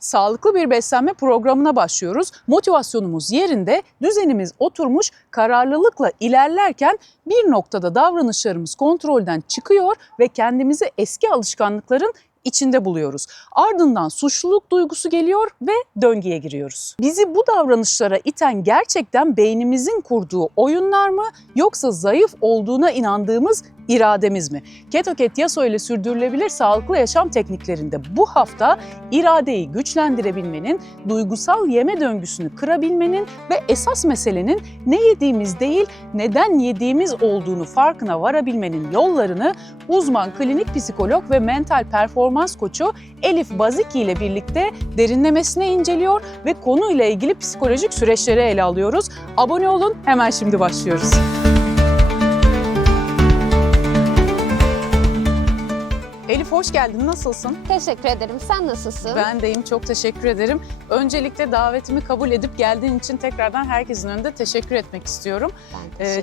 Sağlıklı bir beslenme programına başlıyoruz. Motivasyonumuz yerinde, düzenimiz oturmuş, kararlılıkla ilerlerken bir noktada davranışlarımız kontrolden çıkıyor ve kendimizi eski alışkanlıkların içinde buluyoruz. Ardından suçluluk duygusu geliyor ve döngüye giriyoruz. Bizi bu davranışlara iten gerçekten beynimizin kurduğu oyunlar mı yoksa zayıf olduğuna inandığımız irademiz mi? Keto Yaso ile sürdürülebilir sağlıklı yaşam tekniklerinde bu hafta iradeyi güçlendirebilmenin, duygusal yeme döngüsünü kırabilmenin ve esas meselenin ne yediğimiz değil, neden yediğimiz olduğunu farkına varabilmenin yollarını uzman klinik psikolog ve mental performans koçu Elif Baziki ile birlikte derinlemesine inceliyor ve konuyla ilgili psikolojik süreçleri ele alıyoruz. Abone olun, hemen şimdi başlıyoruz. Elif hoş geldin, nasılsın? Teşekkür ederim. Sen nasılsın? Ben deyim, çok teşekkür ederim. Öncelikle davetimi kabul edip geldiğin için tekrardan herkesin önünde teşekkür etmek istiyorum.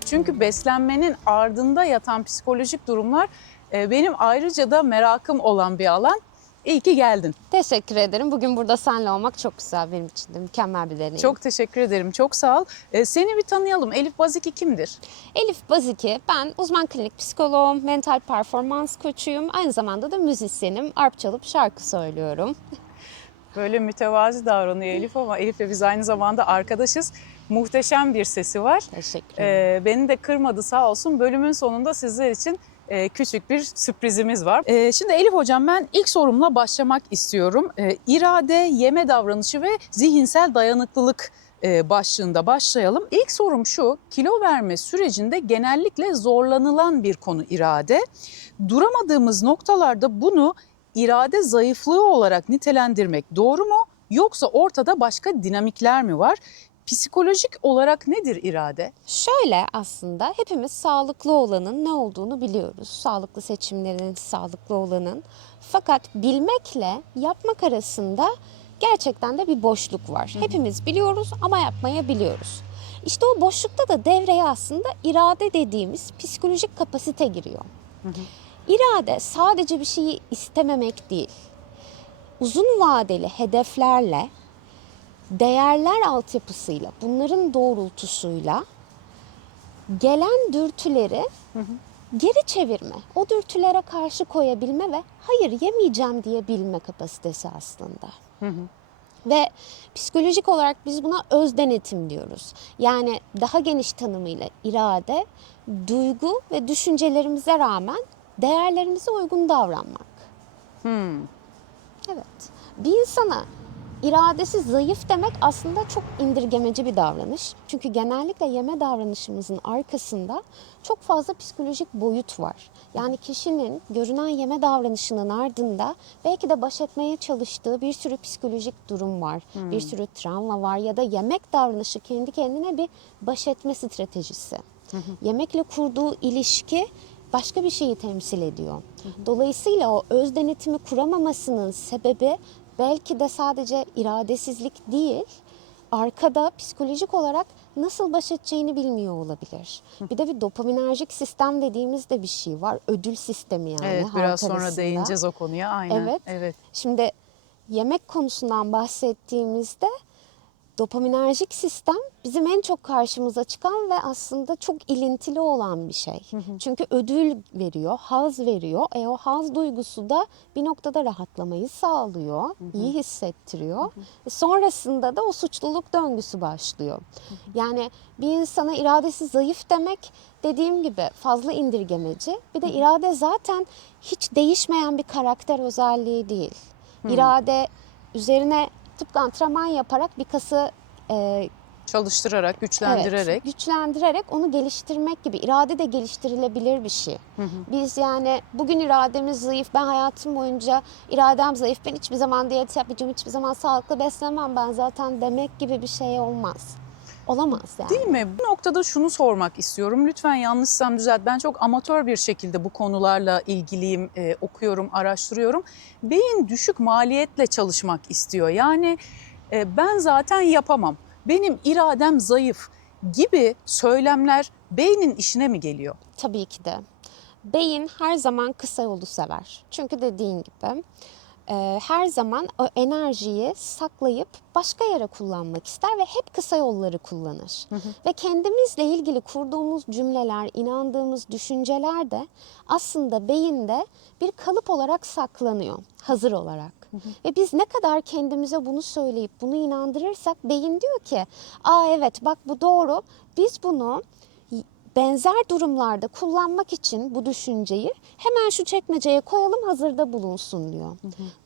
Çünkü beslenmenin ardında yatan psikolojik durumlar benim ayrıca da merakım olan bir alan. İyi ki geldin. Teşekkür ederim. Bugün burada seninle olmak çok güzel benim için de. Mükemmel bir deneyim. Çok teşekkür ederim, çok sağ ol. Seni bir tanıyalım. Elif Baziki kimdir? Elif Baziki, ben uzman klinik psikoloğum, mental performans koçuyum. Aynı zamanda da müzisyenim. Arp çalıp şarkı söylüyorum. Böyle mütevazi davranıyor Elif ama Elif'le biz aynı zamanda arkadaşız. Muhteşem bir sesi var. Teşekkür ederim. Beni de kırmadı sağ olsun. Bölümün sonunda sizler için küçük bir sürprizimiz var. Şimdi Elif Hocam, ben ilk sorumla başlamak istiyorum. İrade, yeme davranışı ve zihinsel dayanıklılık başlığında başlayalım. İlk sorum şu: kilo verme sürecinde genellikle zorlanılan bir konu irade. Duramadığımız noktalarda bunu irade zayıflığı olarak nitelendirmek doğru mu? Yoksa ortada başka dinamikler mi var? Psikolojik olarak nedir irade? Şöyle, aslında hepimiz sağlıklı olanın ne olduğunu biliyoruz. Sağlıklı seçimlerin, sağlıklı olanın. Fakat bilmekle yapmak arasında gerçekten de bir boşluk var. Hepimiz biliyoruz ama yapmayabiliyoruz. İşte o boşlukta da devreye aslında irade dediğimiz psikolojik kapasite giriyor. İrade sadece bir şeyi istememek değil. Uzun vadeli hedeflerle, değerler altyapısıyla, bunların doğrultusuyla gelen dürtüleri geri çevirme, o dürtülere karşı koyabilme ve hayır yemeyeceğim diyebilme kapasitesi aslında. Ve psikolojik olarak biz buna öz denetim diyoruz. Yani daha geniş tanımıyla irade, duygu ve düşüncelerimize rağmen değerlerimize uygun davranmak. Evet. Bir insana iradesi zayıf demek aslında çok indirgemeci bir davranış. Çünkü genellikle yeme davranışımızın arkasında çok fazla psikolojik boyut var. Yani kişinin görünen yeme davranışının ardında belki de baş etmeye çalıştığı bir sürü psikolojik durum var. Bir sürü travma var ya da yemek davranışı kendi kendine bir baş etme stratejisi. Yemekle kurduğu ilişki başka bir şeyi temsil ediyor. Dolayısıyla o öz denetimi kuramamasının sebebi belki de sadece iradesizlik değil, arkada psikolojik olarak nasıl baş edeceğini bilmiyor olabilir. Bir de bir dopaminerjik sistem dediğimiz de bir şey var. Ödül sistemi yani. Evet, halk biraz sonra arasında. değineceğiz o konuya. Aynen. Evet. Şimdi yemek konusundan bahsettiğimizde dopaminerjik sistem bizim en çok karşımıza çıkan ve aslında çok ilintili olan bir şey. Çünkü ödül veriyor, haz veriyor. O haz duygusu da bir noktada rahatlamayı sağlıyor, iyi hissettiriyor. Sonrasında da o suçluluk döngüsü başlıyor. Yani bir insana iradesi zayıf demek, dediğim gibi fazla indirgemeci. Bir de irade zaten hiç değişmeyen bir karakter özelliği değil. İrade üzerine tıpkı antrenman yaparak bir kası Çalıştırarak, güçlendirerek. güçlendirerek onu geliştirmek gibi. İrade de geliştirilebilir bir şey. Biz yani bugün irademiz zayıf, ben hayatım boyunca iradem zayıf, ben hiçbir zaman diyet yapmayacağım, hiçbir zaman sağlıklı beslemem ben zaten demek gibi bir şey olmaz. Olamaz yani. Değil mi? Bu noktada şunu sormak istiyorum. Lütfen yanlışsam düzelt. Ben çok amatör bir şekilde bu konularla ilgiliyim, okuyorum, araştırıyorum. Beyin düşük maliyetle çalışmak istiyor. Yani ben zaten yapamam, benim iradem zayıf gibi söylemler beynin işine mi geliyor? Tabii ki de. Beyin her zaman kısa yolu sever. Çünkü dediğin gibi her zaman o enerjiyi saklayıp başka yere kullanmak ister ve hep kısa yolları kullanır. Ve kendimizle ilgili kurduğumuz cümleler, inandığımız düşünceler de aslında beyinde bir kalıp olarak saklanıyor, hazır olarak. Ve biz ne kadar kendimize bunu söyleyip bunu inandırırsak beyin diyor ki, aa evet bak bu doğru, biz bunu benzer durumlarda kullanmak için bu düşünceyi hemen şu çekmeceye koyalım, hazırda bulunsun diyor.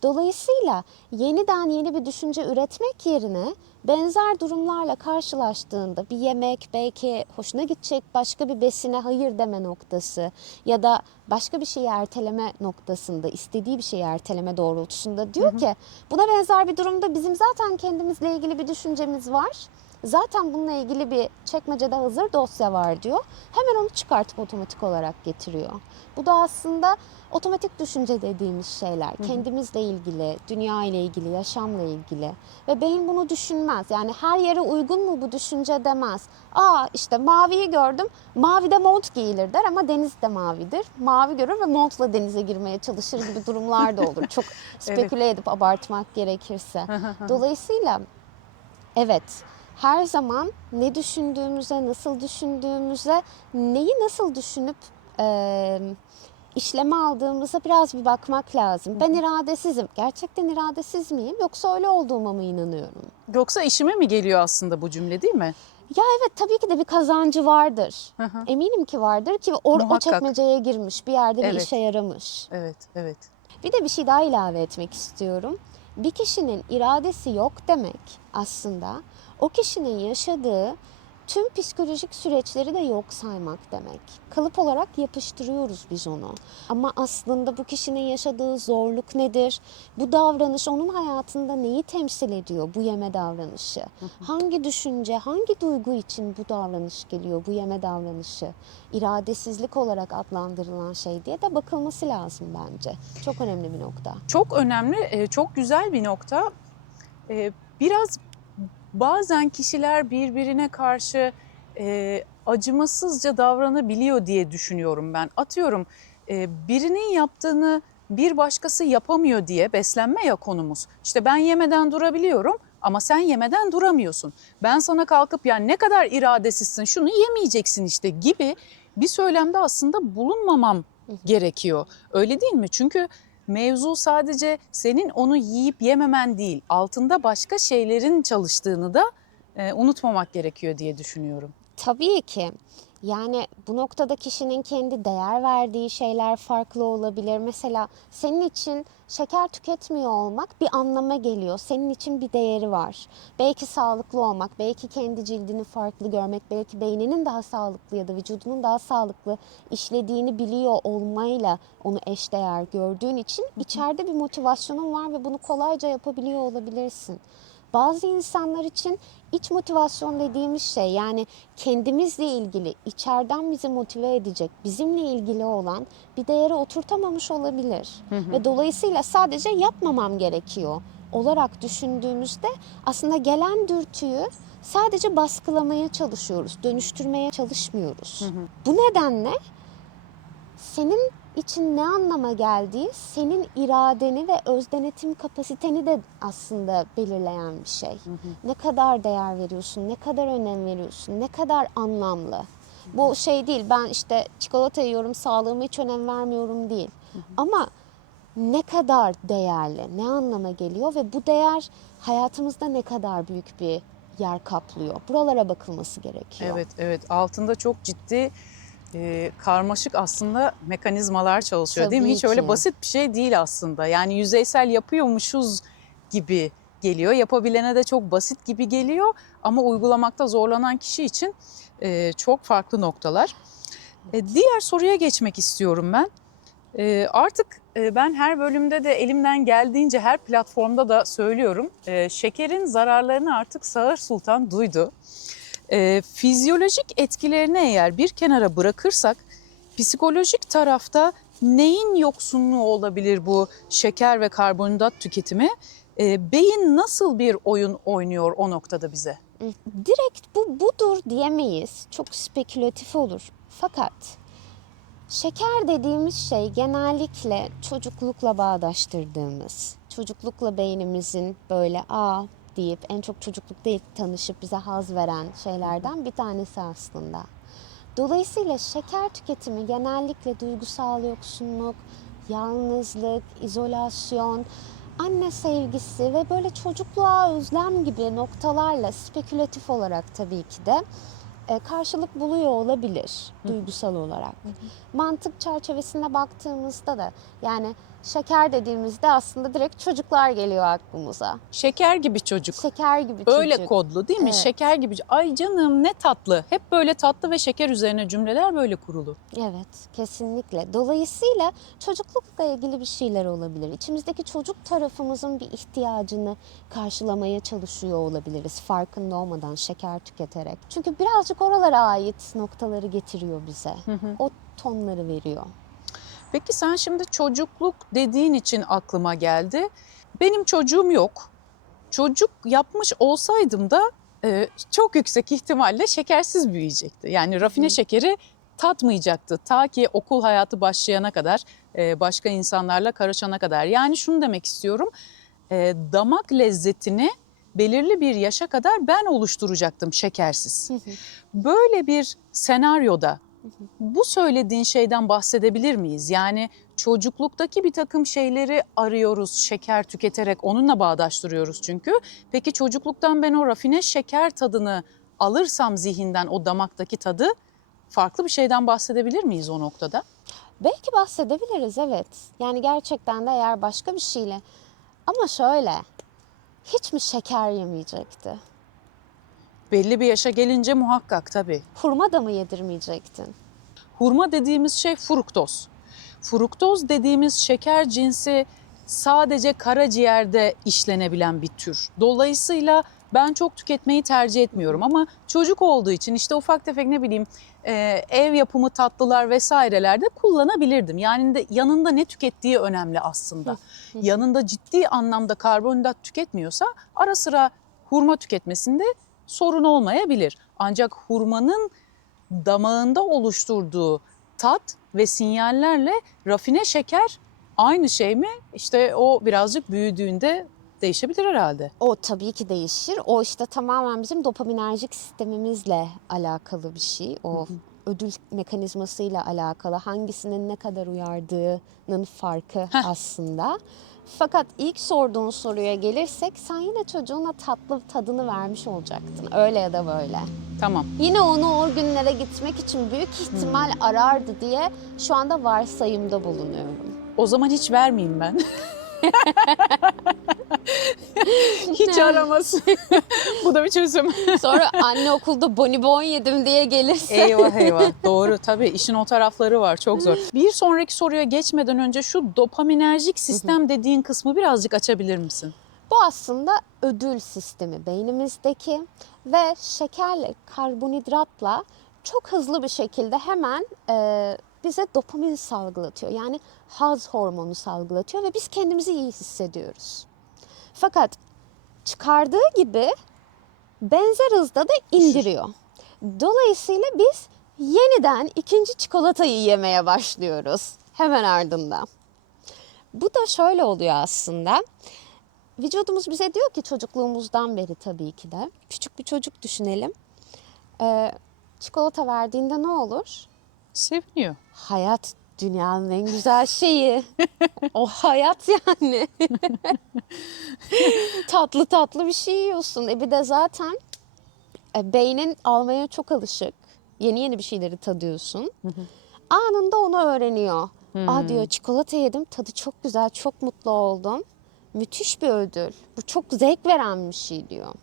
Dolayısıyla yeniden yeni bir düşünce üretmek yerine benzer durumlarla karşılaştığında bir yemek, belki hoşuna gidecek başka bir besine hayır deme noktası ya da başka bir şeyi erteleme noktasında, istediği bir şeyi erteleme doğrultusunda diyor ki buna benzer bir durumda bizim zaten kendimizle ilgili bir düşüncemiz var. Zaten bununla ilgili bir çekmecede hazır dosya var diyor. Hemen onu çıkartıp otomatik olarak getiriyor. Bu da aslında otomatik düşünce dediğimiz şeyler. Kendimizle ilgili, dünya ile ilgili, yaşamla ilgili. Ve beyin bunu düşünmez. Yani her yere uygun mu bu düşünce demez. Aa işte maviyi gördüm, mavide mont giyilir der ama deniz de mavidir. Mavi görür ve montla denize girmeye çalışır gibi durumlar da olur. Çok speküle edip abartmak gerekirse. Dolayısıyla evet, her zaman ne düşündüğümüze, nasıl düşündüğümüze, neyi nasıl düşünüp işleme aldığımıza biraz bir bakmak lazım. Ben iradesizim. Gerçekten iradesiz miyim yoksa öyle olduğuma mı inanıyorum? Yoksa işime mi geliyor aslında bu cümle, değil mi? Ya evet, tabii ki de bir kazancı vardır. Eminim ki vardır ki o Muhakkak. çekmeceye girmiş, bir yerde bir Evet. işe yaramış. Evet, evet. Bir de bir şey daha ilave etmek istiyorum. Bir kişinin iradesi yok demek aslında o kişinin yaşadığı tüm psikolojik süreçleri de yok saymak demek. Kalıp olarak yapıştırıyoruz biz onu. Ama aslında bu kişinin yaşadığı zorluk nedir? Bu davranış onun hayatında neyi temsil ediyor, bu yeme davranışı? Hangi düşünce, hangi duygu için bu davranış geliyor, bu yeme davranışı? İradesizlik olarak adlandırılan şey diye de bakılması lazım bence. Çok önemli bir nokta. Çok önemli, çok güzel bir nokta. Biraz bazen kişiler birbirine karşı acımasızca davranabiliyor diye düşünüyorum ben. Atıyorum, birinin yaptığını bir başkası yapamıyor diye, beslenme ya konumuz. İşte ben yemeden durabiliyorum ama sen yemeden duramıyorsun. Ben sana kalkıp ya ne kadar iradesizsin, şunu yemeyeceksin işte gibi bir söylemde aslında bulunmamam gerekiyor. Öyle değil mi? Çünkü mevzu sadece senin onu yiyip yememen değil, altında başka şeylerin çalıştığını da unutmamak gerekiyor diye düşünüyorum. Tabii ki. Yani bu noktada kişinin kendi değer verdiği şeyler farklı olabilir. Mesela senin için şeker tüketmiyor olmak bir anlama geliyor. Senin için bir değeri var. Belki sağlıklı olmak, belki kendi cildini farklı görmek, belki beyninin daha sağlıklı ya da vücudunun daha sağlıklı işlediğini biliyor olmayla onu eşdeğer gördüğün için içeride bir motivasyonun var ve bunu kolayca yapabiliyor olabilirsin. Bazı insanlar için iç motivasyon dediğimiz şey, yani kendimizle ilgili, içeriden bizi motive edecek, bizimle ilgili olan bir değere oturtamamış olabilir. Ve dolayısıyla sadece yapmamam gerekiyor olarak düşündüğümüzde aslında gelen dürtüyü sadece baskılamaya çalışıyoruz, dönüştürmeye çalışmıyoruz. Bu nedenle senin için ne anlama geldiği senin iradeni ve özdenetim kapasiteni de aslında belirleyen bir şey. Ne kadar değer veriyorsun, ne kadar önem veriyorsun, ne kadar anlamlı. Bu şey değil, ben işte çikolata yiyorum, sağlığıma hiç önem vermiyorum değil. Ama ne kadar değerli, ne anlama geliyor ve bu değer hayatımızda ne kadar büyük bir yer kaplıyor. Buralara bakılması gerekiyor. Evet, evet. Altında çok ciddi karmaşık aslında mekanizmalar çalışıyor, değil mi? Tabii Hiç öyle ki. basit bir şey değil aslında. Yani yüzeysel yapıyormuşuz gibi geliyor. Yapabilene de çok basit gibi geliyor ama uygulamakta zorlanan kişi için çok farklı noktalar. Diğer soruya geçmek istiyorum ben. Artık ben her bölümde de elimden geldiğince her platformda da söylüyorum. Şekerin zararlarını artık Sağır Sultan duydu. Fizyolojik etkilerini eğer bir kenara bırakırsak psikolojik tarafta neyin yoksunluğu olabilir bu şeker ve karbonhidrat tüketimi? Beyin nasıl bir oyun oynuyor o noktada bize? Direkt bu budur diyemeyiz. Çok spekülatif olur. Fakat şeker dediğimiz şey genellikle çocuklukla bağdaştırdığımız, çocuklukla beynimizin böyle deyip en çok çocuklukta ilk tanışıp bize haz veren şeylerden bir tanesi aslında. Dolayısıyla şeker tüketimi genellikle duygusal yoksunluk, yalnızlık, izolasyon, anne sevgisi ve böyle çocukluğa özlem gibi noktalarla spekülatif olarak tabii ki de karşılık buluyor olabilir duygusal olarak. Mantık çerçevesinde baktığımızda da yani şeker dediğimizde aslında direkt çocuklar geliyor aklımıza. Şeker gibi çocuk. Şeker gibi Öyle çocuk. kodlu değil mi? Evet. Şeker gibi. Ay canım ne tatlı. Hep böyle tatlı ve şeker üzerine cümleler böyle kurulu. Evet, kesinlikle. Dolayısıyla çocuklukla ilgili bir şeyler olabilir. İçimizdeki çocuk tarafımızın bir ihtiyacını karşılamaya çalışıyor olabiliriz farkında olmadan şeker tüketerek. Çünkü birazcık oralara ait noktaları getiriyor bize. O tonları veriyor. Peki sen şimdi çocukluk dediğin için aklıma geldi. Benim çocuğum yok. Çocuk yapmış olsaydım da çok yüksek ihtimalle şekersiz büyüyecekti. Yani rafine şekeri tatmayacaktı ta ki okul hayatı başlayana kadar, başka insanlarla karışana kadar. Yani şunu demek istiyorum, damak lezzetini belirli bir yaşa kadar ben oluşturacaktım şekersiz. Böyle bir senaryoda bu söylediğin şeyden bahsedebilir miyiz? Yani çocukluktaki bir takım şeyleri arıyoruz şeker tüketerek, onunla bağdaştırıyoruz çünkü. Peki çocukluktan ben o rafine şeker tadını alırsam zihinden o damaktaki tadı, farklı bir şeyden bahsedebilir miyiz o noktada? Belki bahsedebiliriz, evet. Yani gerçekten de eğer başka bir şeyle ama şöyle hiç mi şeker yemeyecekti? Belli bir yaşa gelince muhakkak tabii. Hurma da mı yedirmeyecektin? Hurma dediğimiz şey fruktoz. Fruktoz dediğimiz şeker cinsi sadece karaciğerde işlenebilen bir tür. Dolayısıyla ben çok tüketmeyi tercih etmiyorum ama çocuk olduğu için işte ufak tefek ne bileyim ev yapımı tatlılar vesairelerde kullanabilirdim. Yani yanında ne tükettiği önemli aslında. Yanında ciddi anlamda karbonhidrat tüketmiyorsa ara sıra hurma tüketmesinde sorun olmayabilir. Ancak hurmanın damağında oluşturduğu tat ve sinyallerle rafine şeker aynı şey mi? İşte o birazcık büyüdüğünde değişebilir herhalde. O tabii ki değişir. O işte tamamen bizim dopaminerjik sistemimizle alakalı bir şey. O ödül mekanizmasıyla alakalı. Hangisinin ne kadar uyardığının farkı aslında. Fakat ilk sorduğun soruya gelirsek sen yine çocuğuna tatlı tadını vermiş olacaktın. Öyle ya da böyle. Tamam. Yine onu o günlere gitmek için büyük ihtimal arardı diye şu anda varsayımda bulunuyorum. O zaman hiç vermeyeyim ben. Hiç aramasın. Bu da bir çözüm. Sonra anne okulda bonibon yedim diye gelirse. Eyvah eyvah. Doğru tabii işin o tarafları var çok zor. Bir sonraki soruya geçmeden önce şu dopaminerjik sistem dediğin kısmı birazcık açabilir misin? Bu aslında ödül sistemi beynimizdeki ve şekerle, karbonhidratla çok hızlı bir şekilde hemen bize dopamin salgılatıyor. Yani haz hormonu salgılatıyor ve biz kendimizi iyi hissediyoruz. Fakat çıkardığı gibi benzer hızda da indiriyor. Dolayısıyla biz yeniden ikinci çikolatayı yemeye başlıyoruz hemen ardından. Bu da şöyle oluyor aslında. Vücudumuz bize diyor ki çocukluğumuzdan beri tabii ki de. Küçük bir çocuk düşünelim. Çikolata verdiğinde ne olur? Seviniyor. Hayat dünyanın en güzel şeyi. O hayat yani. Tatlı tatlı bir şey yiyorsun. Bir de zaten beynin almaya çok alışık. Yeni yeni bir şeyleri tadıyorsun. Anında onu öğreniyor. Diyor çikolata yedim, tadı çok güzel, çok mutlu oldum. Müthiş bir ödül. Bu çok zevk veren bir şey diyor.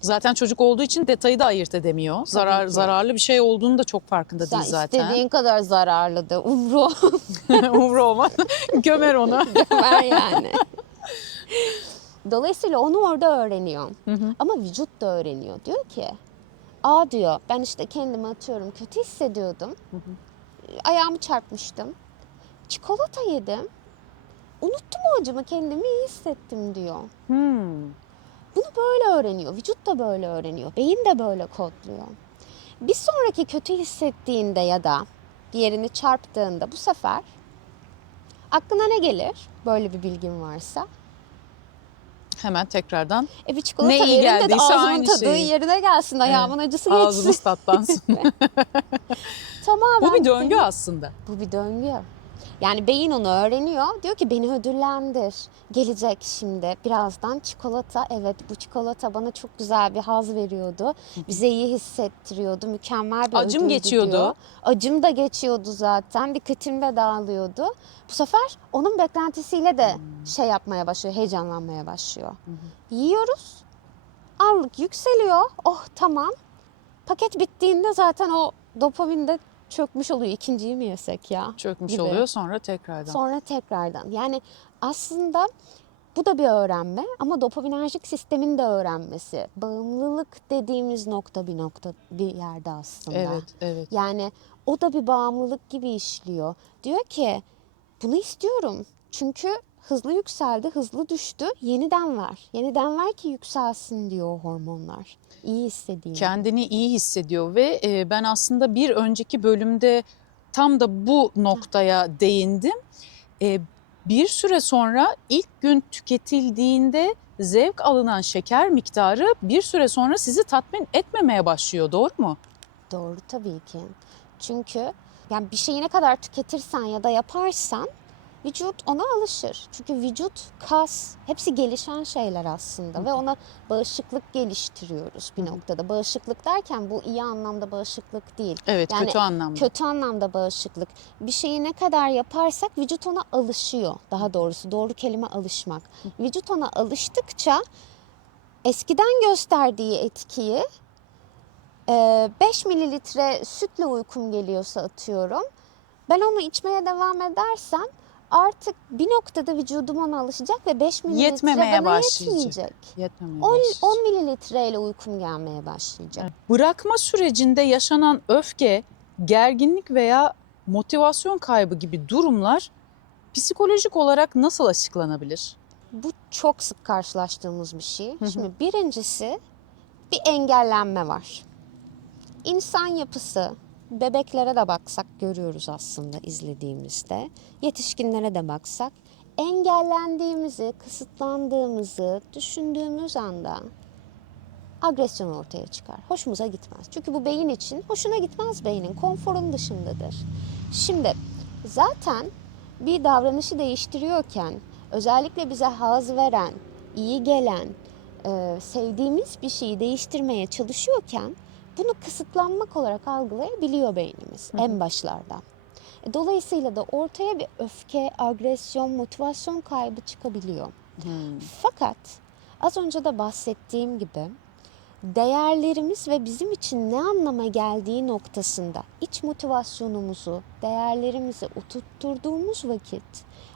Zaten çocuk olduğu için detayı da ayırt edemiyor. Tabii ki. Zararlı bir şey olduğunu da çok farkında Sen değil zaten. istediğin kadar zararlı da umru Umru olmaz. Gömer onu. var yani. Dolayısıyla onu orada öğreniyor. Ama vücut da öğreniyor. Diyor ki, diyor ben işte kendimi atıyorum kötü hissediyordum. Ayağımı çarpmıştım. Çikolata yedim. Unuttum o acımı, kendimi iyi hissettim diyor. Bunu böyle öğreniyor. Vücut da böyle öğreniyor. Beyin de böyle kodluyor. Bir sonraki kötü hissettiğinde ya da bir yerini çarptığında bu sefer aklına ne gelir? Böyle bir bilgin varsa. Hemen tekrardan Bir çikolata ne iyi verin de geldiyse ağzımın aynı tadı şey. yerine gelsin, ayağımın acısı geçsin. ağzımız tatlansın. Tamamen Bu bir döngü beyin- aslında. Bu bir döngü. Yani beyin onu öğreniyor. Diyor ki beni ödüllendir. Gelecek şimdi birazdan çikolata. Evet, bu çikolata bana çok güzel bir haz veriyordu. Bize iyi hissettiriyordu. Mükemmel bir Acım ödüldü geçiyordu. diyor. Acım da geçiyordu zaten. Dikkatim de dağılıyordu. Bu sefer onun beklentisiyle de şey yapmaya başlıyor. Heyecanlanmaya başlıyor. Yiyoruz. Anlık yükseliyor. Oh tamam. Paket bittiğinde zaten o dopamin de çökmüş oluyor. İkinciyi mi yesek ya? Çökmüş gibi. oluyor sonra tekrardan. Sonra tekrardan. Yani aslında bu da bir öğrenme ama dopaminerjik sistemin de öğrenmesi. Bağımlılık dediğimiz nokta bir yerde aslında. Evet, evet. Yani o da bir bağımlılık gibi işliyor. Diyor ki bunu istiyorum. Çünkü hızlı yükseldi, hızlı düştü. Yeniden ver. Yeniden ver ki yükselsin diyor o hormonlar. İyi hissedeyim. Kendini iyi hissediyor ve ben aslında bir önceki bölümde tam da bu noktaya değindim. Bir süre sonra ilk gün tüketildiğinde zevk alınan şeker miktarı bir süre sonra sizi tatmin etmemeye başlıyor, doğru mu? Doğru tabii ki. Çünkü yani bir şeyi ne kadar tüketirsen ya da yaparsan vücut ona alışır. Çünkü vücut, kas hepsi gelişen şeyler aslında ve ona bağışıklık geliştiriyoruz bir noktada. Bağışıklık derken bu iyi anlamda bağışıklık değil. Evet, Yani kötü anlamda. kötü anlamda bağışıklık. Bir şeyi ne kadar yaparsak vücut ona alışıyor. Daha doğrusu doğru kelime alışmak. Vücut ona alıştıkça eskiden gösterdiği etkiyi 5 mililitre sütle uykum geliyorsa atıyorum. Ben onu içmeye devam edersem artık bir noktada vücudum ona alışacak ve 5 mililitre Yetmemeye bana başlayacak. yetmeyecek. Yetmemeye 10 başlayacak. mililitreyle uykum gelmeye başlayacak. Bırakma sürecinde yaşanan öfke, gerginlik veya motivasyon kaybı gibi durumlar psikolojik olarak nasıl açıklanabilir? Bu çok sık karşılaştığımız bir şey. Şimdi birincisi bir engellenme var. İnsan yapısı, bebeklere de baksak görüyoruz aslında izlediğimizde. Yetişkinlere de baksak engellendiğimizi, kısıtlandığımızı düşündüğümüz anda agresyon ortaya çıkar. Hoşumuza gitmez. Çünkü bu beyin için hoşuna gitmez, beynin konforun dışındadır. Şimdi zaten bir davranışı değiştiriyorken özellikle bize haz veren, iyi gelen, sevdiğimiz bir şeyi değiştirmeye çalışıyorken bunu kısıtlanmak olarak algılayabiliyor beynimiz en başlarda. Dolayısıyla da ortaya bir öfke, agresyon, motivasyon kaybı çıkabiliyor. Fakat az önce de bahsettiğim gibi değerlerimiz ve bizim için ne anlama geldiği noktasında iç motivasyonumuzu, değerlerimizi oturtturduğumuz vakit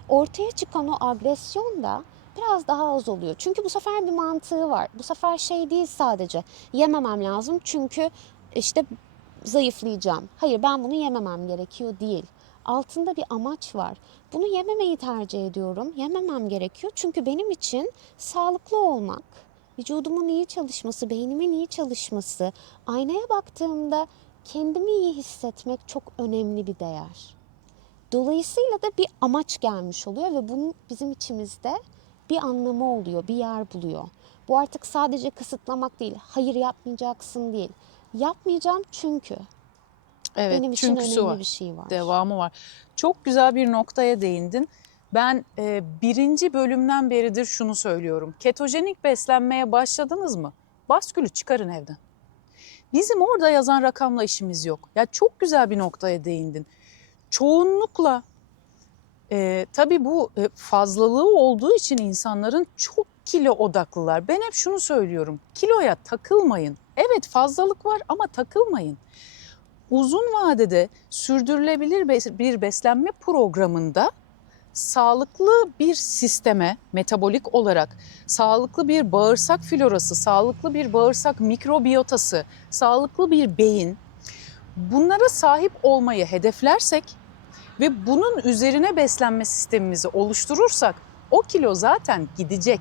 ortaya çıkan o agresyon da biraz daha az oluyor. Çünkü bu sefer bir mantığı var. Bu sefer şey değil sadece yememem lazım çünkü işte zayıflayacağım. Hayır, ben bunu yememem gerekiyor değil. Altında bir amaç var. Bunu yememeyi tercih ediyorum. Yememem gerekiyor çünkü benim için sağlıklı olmak, vücudumun iyi çalışması, beynimin iyi çalışması, aynaya baktığımda kendimi iyi hissetmek çok önemli bir değer. Dolayısıyla da bir amaç gelmiş oluyor ve bunun bizim içimizde bir anlamı oluyor, bir yer buluyor. Bu artık sadece kısıtlamak değil, hayır yapmayacaksın değil. Yapmayacağım çünkü Evet, benim için çünküsü önemli var. bir şey var. Devamı var. Çok güzel bir noktaya değindin. Ben birinci bölümden beridir şunu söylüyorum. Ketojenik beslenmeye başladınız mı? Baskülü çıkarın evden. Bizim orada yazan rakamla işimiz yok. Ya çok güzel bir noktaya değindin. Çoğunlukla tabii bu fazlalığı olduğu için insanların çok kilo odaklılar. Ben hep şunu söylüyorum. Kiloya takılmayın. Evet, fazlalık var ama takılmayın. Uzun vadede sürdürülebilir bir beslenme programında sağlıklı bir sisteme, metabolik olarak sağlıklı bir bağırsak florası, sağlıklı bir bağırsak mikrobiyotası, sağlıklı bir beyin, bunlara sahip olmayı hedeflersek ve bunun üzerine beslenme sistemimizi oluşturursak o kilo zaten gidecek.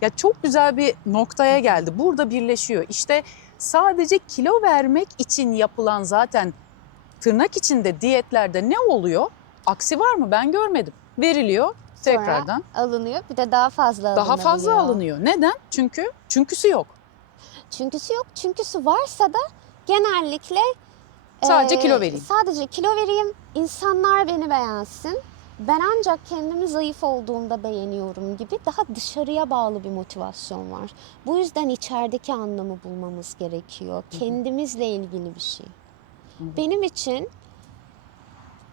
Ya çok güzel bir noktaya geldi. Burada birleşiyor. İşte sadece kilo vermek için yapılan zaten tırnak içinde diyetlerde ne oluyor? Aksi var mı? Ben görmedim. Veriliyor. sonra tekrardan alınıyor. Bir de daha fazla daha fazla alınabiliyor. alınıyor. Neden? Çünküsü yok. Çünküsü yok. Çünküsü varsa da genellikle Sadece kilo vereyim. sadece kilo vereyim, insanlar beni beğensin. Ben ancak kendimi zayıf olduğumda beğeniyorum gibi daha dışarıya bağlı bir motivasyon var. Bu yüzden içerideki anlamı bulmamız gerekiyor. Kendimizle ilgili bir şey. Benim için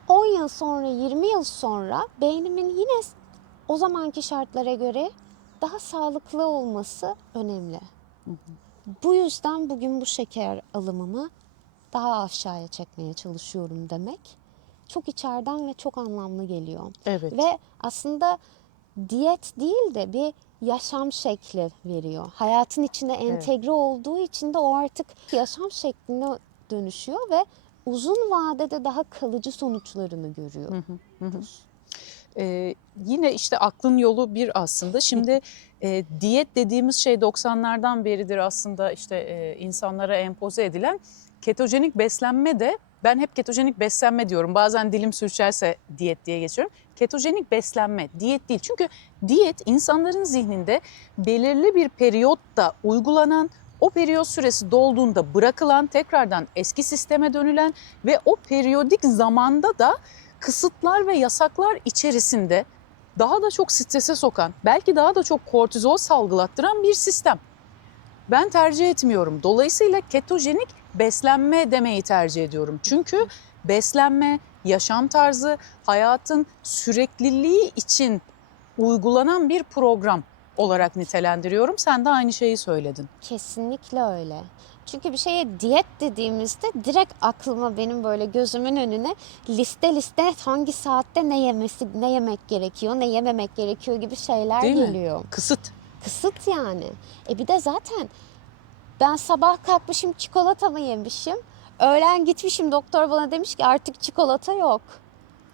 10 yıl sonra, 20 yıl sonra beynimin yine o zamanki şartlara göre daha sağlıklı olması önemli. Bu yüzden bugün bu şeker alımımı daha aşağıya çekmeye çalışıyorum demek çok içeriden ve çok anlamlı geliyor. Evet. Ve aslında diyet değil de bir yaşam şekli veriyor. Hayatın içine entegre olduğu için de o artık yaşam şekline dönüşüyor ve uzun vadede daha kalıcı sonuçlarını görüyoruz. Yine işte aklın yolu bir aslında. Şimdi diyet dediğimiz şey 90'lardan beridir aslında işte insanlara empoze edilen ketojenik beslenme de, ben hep ketojenik beslenme diyorum. Bazen dilim sürçerse diyet diye geçiyorum. Ketojenik beslenme, diyet değil. Çünkü diyet insanların zihninde belirli bir periyotta uygulanan, o periyot süresi dolduğunda bırakılan, tekrardan eski sisteme dönülen ve o periyodik zamanda da kısıtlar ve yasaklar içerisinde daha da çok strese sokan, belki daha da çok kortizol salgılattıran bir sistem. Ben tercih etmiyorum. Dolayısıyla ketojenik beslenme demeyi tercih ediyorum. Çünkü beslenme, yaşam tarzı, hayatın sürekliliği için uygulanan bir program olarak nitelendiriyorum. Sen de aynı şeyi söyledin. Kesinlikle öyle. Çünkü bir şeye diyet dediğimizde direkt aklıma benim böyle gözümün önüne liste hangi saatte ne yemek gerekiyor, ne yememek gerekiyor gibi şeyler Değil mi? geliyor. Kısıt. Kısıt yani. Bir de zaten ben sabah kalkmışım çikolata mı yemişim? Öğlen gitmişim doktor bana demiş ki artık çikolata yok.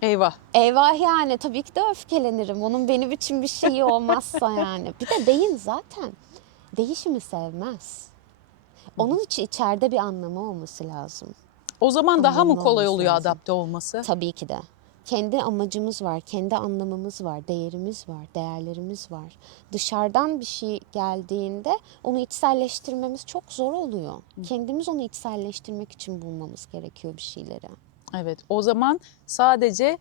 Eyvah. Eyvah yani tabii ki de öfkelenirim. Onun benim için bir şeyi olmazsa yani. Bir de beyin zaten değişimi sevmez. Onun için içeride bir anlamı olması lazım. O zaman daha mı Anlamlı kolay olması oluyor lazım. adapte olması? Tabii ki de. Kendi amacımız var, kendi anlamımız var, değerimiz var, değerlerimiz var. Dışarıdan bir şey geldiğinde onu içselleştirmemiz çok zor oluyor. Kendimiz onu içselleştirmek için bulmamız gerekiyor bir şeyleri. Evet, o zaman sadece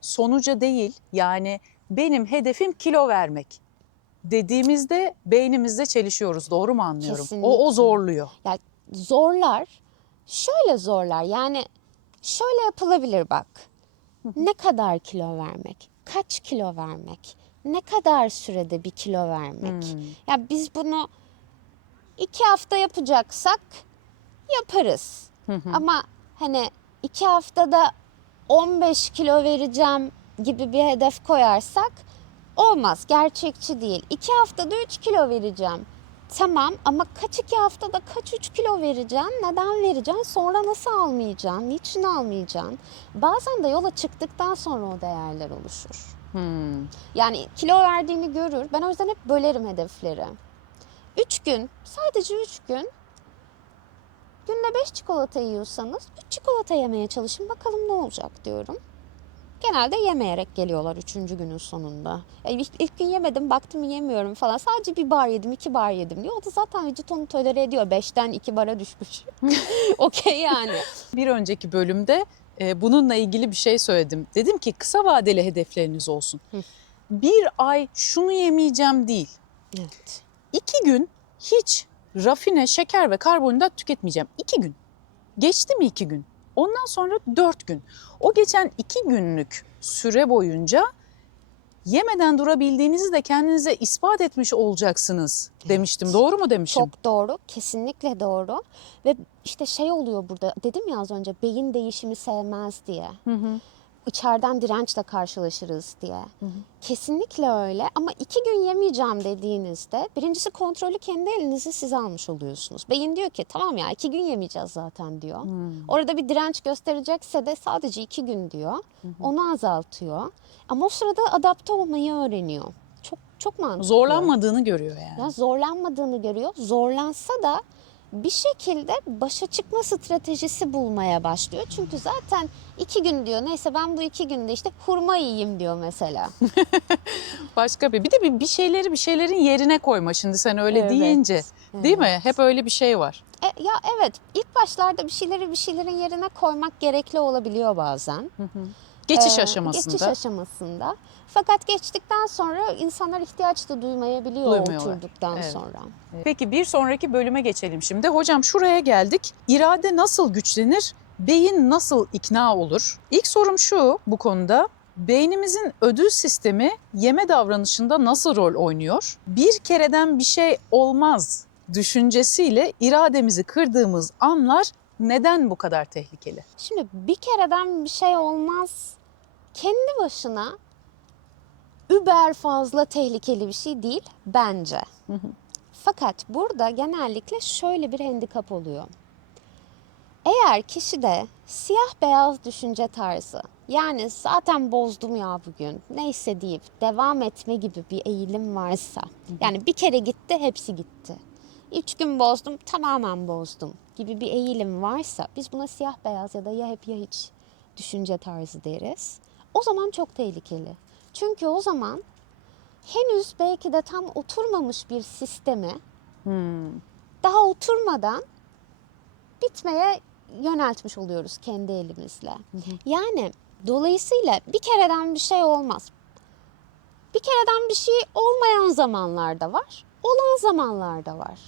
sonuca değil, yani benim hedefim kilo vermek dediğimizde beynimizde çelişiyoruz. Doğru mu anlıyorum? O Kesinlikle. zorluyor. Yani zorlar, şöyle zorlar yani şöyle yapılabilir bak. Ne kadar kilo vermek, kaç kilo vermek, ne kadar sürede bir kilo vermek. Ya biz bunu 2 hafta yapacaksak yaparız. Ama hani 2 haftada 15 kilo vereceğim gibi bir hedef koyarsak olmaz, gerçekçi değil. 2 haftada 3 kilo vereceğim. Tamam ama kaç 2 haftada kaç 3 kilo vereceksin, neden vereceksin, sonra nasıl almayacaksın, niçin almayacaksın? Bazen de yola çıktıktan sonra o değerler oluşur. Yani kilo verdiğini görür. Ben o yüzden hep bölerim hedefleri. 3 gün, sadece 3 gün günde 5 çikolata yiyorsanız 3 çikolata yemeye çalışın bakalım ne olacak diyorum. Genelde yemeyerek geliyorlar 3. günün sonunda. Yani ilk gün yemedim, baktım yemiyorum falan. Sadece 1 bar yedim, 2 bar yedim diyor. O da zaten vücut onu tolere ediyor. 5'ten 2 bara düşmüş. Okey yani. Bir önceki bölümde bununla ilgili bir şey söyledim. Dedim ki kısa vadeli hedefleriniz olsun. Bir ay şunu yemeyeceğim değil. Evet. 2 gün hiç rafine şeker ve karbonhidrat tüketmeyeceğim. 2 gün. Geçti mi 2 gün? Ondan sonra 4 gün. O geçen 2 günlük süre boyunca yemeden durabildiğinizi de kendinize ispat etmiş olacaksınız demiştim. Doğru mu demişim? Çok doğru, kesinlikle doğru. Ve işte şey oluyor burada, dedim ya az önce beyin değişimi sevmez diye. İçeriden dirençle karşılaşırız diye. Kesinlikle öyle ama 2 gün yemeyeceğim dediğinizde birincisi kontrolü kendi elinize siz almış oluyorsunuz. Beyin diyor ki tamam ya 2 gün yemeyeceğiz zaten diyor. Orada bir direnç gösterecekse de sadece 2 gün diyor. Onu azaltıyor. Ama o sırada adapte olmayı öğreniyor. Çok mantıklı. Zorlanmadığını görüyor yani. Ya zorlanmadığını görüyor. Zorlansa da bir şekilde başa çıkma stratejisi bulmaya başlıyor. Çünkü zaten 2 gün diyor, neyse ben bu 2 günde işte hurma yiyeyim diyor mesela. Başka bir de bir şeylerin yerine koyma şimdi sen öyle Evet, deyince. Değil mi? evet. Hep öyle bir şey var. Ya evet, ilk başlarda bir şeylerin yerine koymak gerekli olabiliyor bazen. Geçiş Geçiş aşamasında aşamasında. Fakat geçtikten sonra insanlar ihtiyaç da duymayabiliyor duymuyorlar. oturduktan Evet. sonra. Peki bir sonraki bölüme geçelim şimdi. Hocam şuraya geldik. İrade nasıl güçlenir? Beyin nasıl ikna olur? İlk sorum şu bu konuda. Beynimizin ödül sistemi yeme davranışında nasıl rol oynuyor? Bir kereden bir şey olmaz düşüncesiyle irademizi kırdığımız anlar neden bu kadar tehlikeli? Şimdi bir kereden bir şey olmaz kendi başına über fazla tehlikeli bir şey değil bence. Fakat burada genellikle şöyle bir handikap oluyor. Eğer kişide siyah beyaz düşünce tarzı, yani zaten bozdum ya bugün neyse deyip devam etme gibi bir eğilim varsa, yani bir kere gitti hepsi gitti, 3 gün bozdum tamamen bozdum gibi bir eğilim varsa, biz buna siyah beyaz ya da ya hep ya hiç düşünce tarzı deriz. O zaman çok tehlikeli. Çünkü o zaman henüz belki de tam oturmamış bir sistemi daha oturmadan bitmeye yöneltmiş oluyoruz kendi elimizle. Yani dolayısıyla bir kereden bir şey olmaz. Bir kereden bir şey olmayan zamanlarda var, olan zamanlarda var.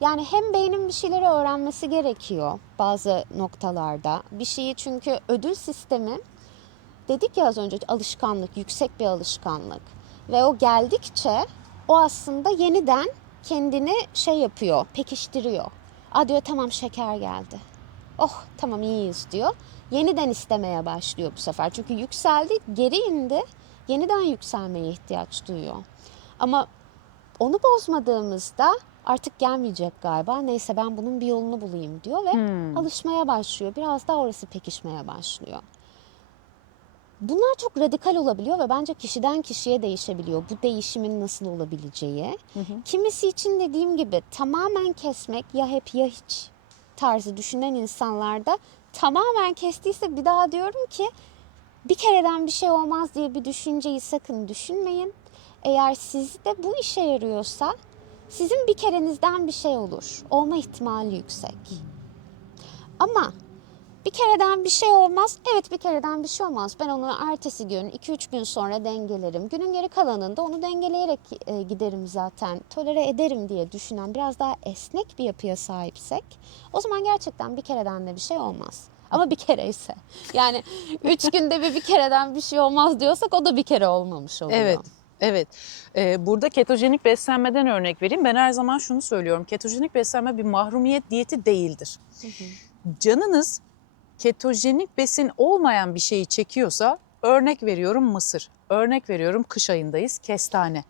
Yani hem beynin bir şeyleri öğrenmesi gerekiyor bazı noktalarda. Bir şeyi, çünkü ödül sistemi dedik ya az önce, alışkanlık, yüksek bir alışkanlık. Ve o geldikçe o aslında yeniden kendini şey yapıyor, pekiştiriyor. Diyor tamam şeker geldi. Oh tamam iyiyiz diyor. Yeniden istemeye başlıyor bu sefer. Çünkü yükseldi, geri indi. Yeniden yükselmeye ihtiyaç duyuyor. Ama onu bozmadığımızda artık gelmeyecek galiba. Neyse ben bunun bir yolunu bulayım diyor ve alışmaya başlıyor. Biraz daha orası pekişmeye başlıyor. Bunlar çok radikal olabiliyor ve bence kişiden kişiye değişebiliyor. Bu değişimin nasıl olabileceği. Kimisi için dediğim gibi tamamen kesmek, ya hep ya hiç tarzı düşünen insanlarda tamamen kestiyse, bir daha diyorum ki bir kereden bir şey olmaz diye bir düşünceyi sakın düşünmeyin. Eğer sizde bu işe yarıyorsa sizin bir kerenizden bir şey olur. Olma ihtimali yüksek. Ama bir kereden bir şey olmaz. Evet, bir kereden bir şey olmaz. Ben onu ertesi gün, 2-3 gün sonra dengelerim. Günün geri kalanında onu dengeleyerek giderim zaten. Tolere ederim diye düşünen, biraz daha esnek bir yapıya sahipsek, o zaman gerçekten bir kereden de bir şey olmaz. Ama bir kere ise, yani 3 günde bir kereden bir şey olmaz diyorsak, o da bir kere olmamış oluyor. Evet. Evet. Burada ketojenik beslenmeden örnek vereyim. Ben her zaman şunu söylüyorum. Ketojenik beslenme bir mahrumiyet diyeti değildir. Canınız ketojenik besin olmayan bir şeyi çekiyorsa, örnek veriyorum mısır, örnek veriyorum kış ayındayız kestane.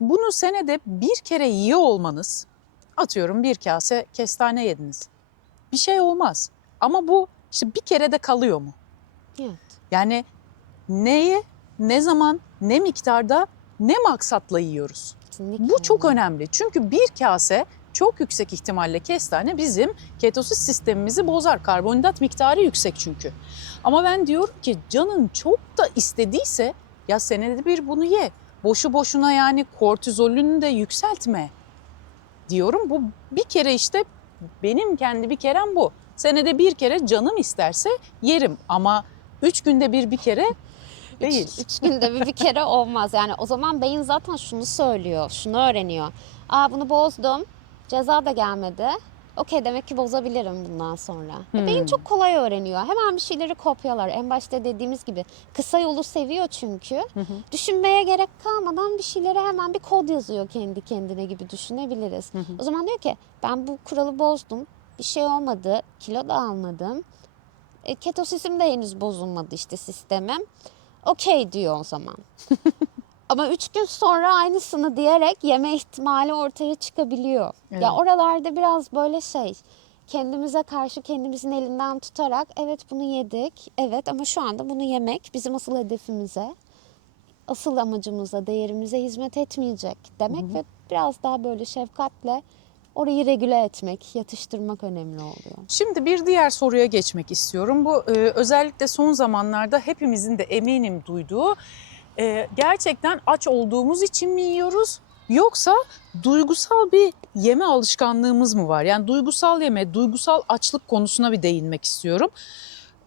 Bunu senede bir kere yiyor olmanız, atıyorum bir kase kestane yediniz. Bir şey olmaz. Ama bu işte bir kere de kalıyor mu? Evet. Yani neye, ne zaman, ne miktarda, ne maksatla yiyoruz? Kesinlikle Bu çok öyle. önemli. Çünkü bir kase çok yüksek ihtimalle kestane bizim ketosis sistemimizi bozar. Karbonhidrat miktarı yüksek çünkü. Ama ben diyorum ki canın çok da istediyse ya senede bir bunu ye. Boşu boşuna yani kortizolünü de yükseltme diyorum. Bu bir kere işte benim kendi bir kerem bu. Senede bir kere canım isterse yerim ama 3 günde bir kere değil. 3 günde bir kere olmaz. Yani o zaman beyin zaten şunu söylüyor, şunu öğreniyor. Bunu bozdum, ceza da gelmedi. Okey, demek ki bozabilirim bundan sonra. Beyin çok kolay öğreniyor. Hemen bir şeyleri kopyalar. En başta dediğimiz gibi kısa yolu seviyor çünkü. Düşünmeye gerek kalmadan bir şeyleri hemen bir kod yazıyor kendi kendine gibi düşünebiliriz. O zaman diyor ki ben bu kuralı bozdum, bir şey olmadı, kilo da almadım. Ketosisim de henüz bozulmadı işte sistemim. Okey diyor o zaman. Ama 3 gün sonra aynısını diyerek yeme ihtimali ortaya çıkabiliyor. Evet. Ya oralarda biraz böyle kendimize karşı kendimizin elinden tutarak, evet bunu yedik, evet ama şu anda bunu yemek bizim asıl hedefimize, asıl amacımıza, değerimize hizmet etmeyecek demek ve biraz daha böyle şefkatle orayı regüle etmek, yatıştırmak önemli oluyor. Şimdi bir diğer soruya geçmek istiyorum. Bu özellikle son zamanlarda hepimizin de eminim duyduğu, gerçekten aç olduğumuz için mi yiyoruz? Yoksa duygusal bir yeme alışkanlığımız mı var? Yani duygusal yeme, duygusal açlık konusuna bir değinmek istiyorum.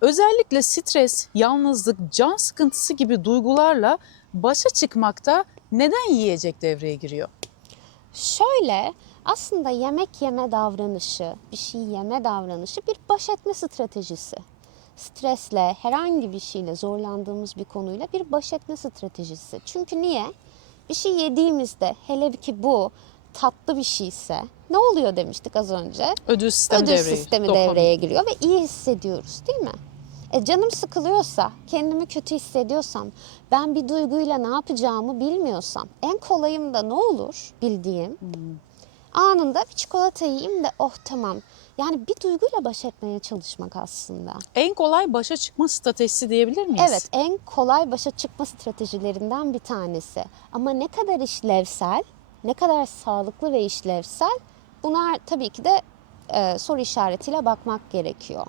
Özellikle stres, yalnızlık, can sıkıntısı gibi duygularla başa çıkmakta neden yiyecek devreye giriyor? Şöyle, aslında yemek yeme davranışı, bir şey yeme davranışı bir baş etme stratejisi. Stresle, herhangi bir şeyle, zorlandığımız bir konuyla bir baş etme stratejisi. Çünkü niye? Bir şey yediğimizde, hele ki bu tatlı bir şeyse, ne oluyor demiştik az önce? Ödül sistemi Ödül devreye, sistemi dopamin. devreye giriyor ve iyi hissediyoruz, değil mi? Canım sıkılıyorsa, kendimi kötü hissediyorsam, ben bir duyguyla ne yapacağımı bilmiyorsam, en kolayım da ne olur bildiğim, anında bir çikolata yiyeyim de oh tamam. Yani bir duyguyla baş etmeye çalışmak aslında. En kolay başa çıkma stratejisi diyebilir miyiz? Evet, en kolay başa çıkma stratejilerinden bir tanesi. Ama ne kadar işlevsel, ne kadar sağlıklı ve işlevsel, bunlar tabii ki de soru işaretiyle bakmak gerekiyor.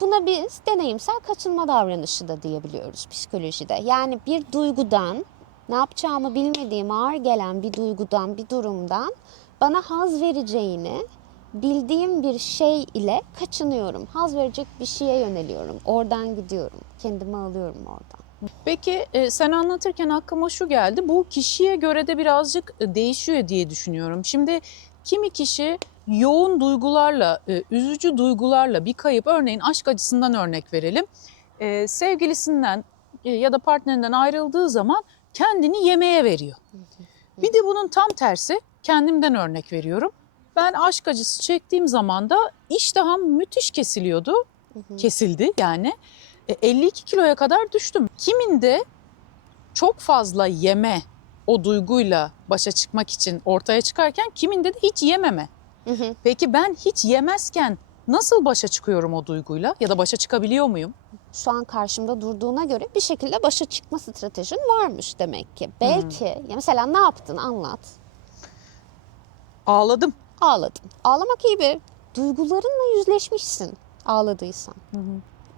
Buna biz deneyimsel kaçınma davranışı da diyebiliyoruz psikolojide. Yani bir duygudan, ne yapacağımı bilmediğim ağır gelen bir duygudan, bir durumdan bana haz vereceğini bildiğim bir şey ile kaçınıyorum. Haz verecek bir şeye yöneliyorum. Oradan gidiyorum. Kendimi alıyorum oradan. Peki sen anlatırken aklıma şu geldi. Bu kişiye göre de birazcık değişiyor diye düşünüyorum. Şimdi kimi kişi yoğun duygularla, üzücü duygularla bir kayıp, örneğin aşk acısından örnek verelim. Sevgilisinden ya da partnerinden ayrıldığı zaman kendini yemeğe veriyor. Bir de bunun tam tersi, kendimden örnek veriyorum. Ben aşk acısı çektiğim zaman da iştahım müthiş kesiliyordu. Kesildi yani. 52 kiloya kadar düştüm. Kiminde çok fazla yeme o duyguyla başa çıkmak için ortaya çıkarken kiminde de hiç yememe. Peki ben hiç yemezken nasıl başa çıkıyorum o duyguyla ya da başa çıkabiliyor muyum? Şu an karşımda durduğuna göre bir şekilde başa çıkma stratejin varmış demek ki. Belki ya mesela ne yaptın anlat. Ağladım. Ağladın. Ağlamak iyi bir duygularınla yüzleşmişsin ağladıysan.